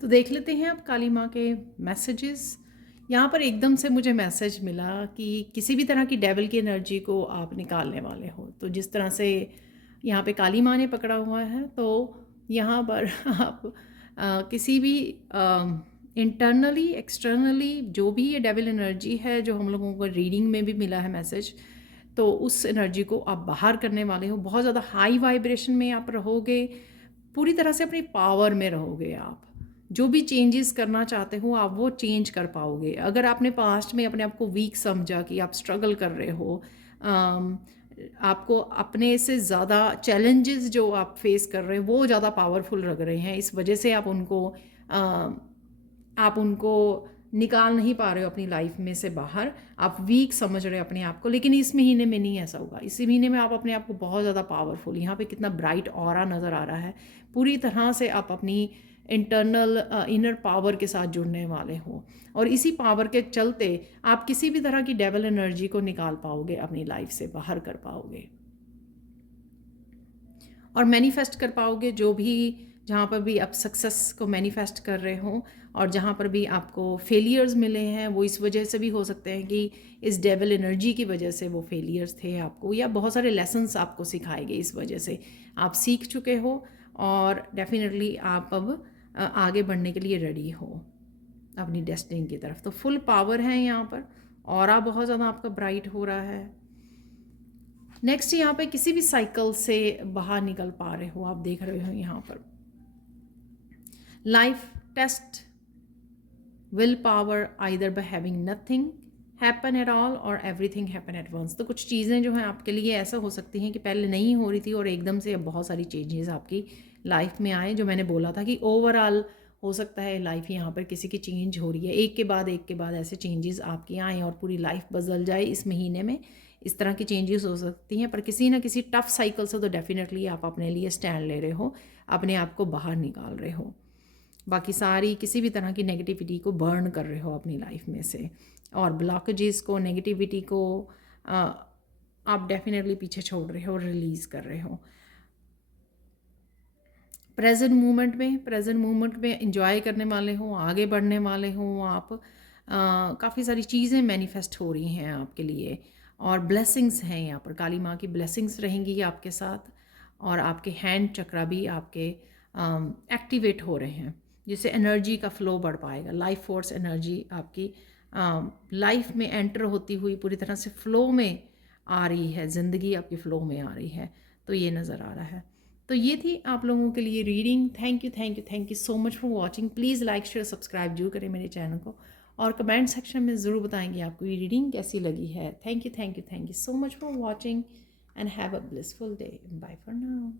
तो देख लेते हैं अब काली माँ के मैसेजेस। यहाँ पर एकदम से मुझे मैसेज मिला कि किसी भी तरह की डेविल की एनर्जी को आप निकालने वाले हो। तो जिस तरह से यहाँ पे काली माँ ने पकड़ा हुआ है, तो यहाँ पर आप किसी भी इंटरनली एक्सटर्नली जो भी ये डेविल एनर्जी है, जो हम लोगों को रीडिंग में भी मिला है मैसेज, तो उस एनर्जी को आप बाहर करने वाले हो। बहुत ज़्यादा हाई वाइब्रेशन में आप रहोगे, पूरी तरह से अपनी पावर में रहोगे। आप जो भी चेंजेस करना चाहते हो आप वो चेंज कर पाओगे। अगर आपने पास्ट में अपने आप को वीक समझा कि आप स्ट्रगल कर रहे हो, आपको अपने से ज़्यादा चैलेंजेस जो आप फेस कर रहे हो वो ज़्यादा पावरफुल लग रहे हैं, इस वजह से आप उनको निकाल नहीं पा रहे हो अपनी लाइफ में से बाहर, आप वीक समझ रहे हो अपने आप को। लेकिन इस महीने में नहीं ऐसा होगा। इसी महीने में आप अपने आप को बहुत ज़्यादा पावरफुल, यहाँ पे कितना ब्राइट ऑरा नज़र आ रहा है, पूरी तरह से आप अपनी इंटरनल इनर पावर के साथ जुड़ने वाले हो, और इसी पावर के चलते आप किसी भी तरह की डेविल एनर्जी को निकाल पाओगे, अपनी लाइफ से बाहर कर पाओगे और मैनिफेस्ट कर पाओगे। जो भी जहाँ पर भी आप सक्सेस को मैनिफेस्ट कर रहे हो और जहाँ पर भी आपको फेलियर्स मिले हैं, वो इस वजह से भी हो सकते हैं कि इस डेविल एनर्जी की वजह से वो फेलियर्स थे आपको, या बहुत सारे लेसन्स आपको सिखाए गए, इस वजह से आप सीख चुके हो और डेफिनेटली आप अब आगे बढ़ने के लिए रेडी हो अपनी डेस्टिनी की तरफ। तो फुल पावर है यहाँ पर, ऑरा बहुत ज़्यादा आपका ब्राइट हो रहा है। नेक्स्ट यहाँ पे किसी भी साइकिल से बाहर निकल पा रहे हो, आप देख रहे हो यहाँ पर life test will power either by having nothing happen at all और एवरीथिंग हैपन एट वंस। तो कुछ चीज़ें जो हैं आपके लिए ऐसा हो सकती हैं कि पहले नहीं हो रही थी और एकदम से अब बहुत सारी चेंजेस आपकी लाइफ में आए। जो मैंने बोला था कि ओवरऑल हो सकता है लाइफ यहाँ पर किसी की चेंज हो रही है, एक के बाद ऐसे चेंजेस आपके आए और पूरी लाइफ बदल जाए इस महीने में। इस तरह की चेंजेस हो सकती हैं, पर किसी ना किसी टफ साइकिल से तो डेफिनेटली आप अपने लिए स्टैंड ले रहे हो, अपने आप को बाहर निकाल रहे हो, बाकी सारी किसी भी तरह की नेगेटिविटी को बर्न कर रहे हो अपनी लाइफ में से, और ब्लॉकेजेस को, नेगेटिविटी को आप डेफिनेटली पीछे छोड़ रहे हो, रिलीज़ कर रहे हो। प्रेजेंट मोमेंट में एंजॉय करने वाले हो, आगे बढ़ने वाले हो आप। काफ़ी सारी चीज़ें मैनिफेस्ट हो रही हैं आपके लिए, और ब्लेसिंग्स हैं यहाँ पर, काली माँ की ब्लेसिंग्स रहेंगी आपके साथ, और आपके हैंड चक्रा भी आपके एक्टिवेट हो रहे हैं, जिससे एनर्जी का फ्लो बढ़ पाएगा। लाइफ फोर्स एनर्जी आपकी लाइफ में एंटर होती हुई पूरी तरह से फ्लो में आ रही है, ज़िंदगी आपकी फ्लो में आ रही है, तो ये नज़र आ रहा है। तो ये थी आप लोगों के लिए reading. Thank you so much for watching. Please like share subscribe जरूर करें मेरे चैनल को, और कमेंट सेक्शन में ज़रूर बताएंगे आपको ये रीडिंग कैसी लगी है। Thank you so much for watching and have a blissful day. Bye for now.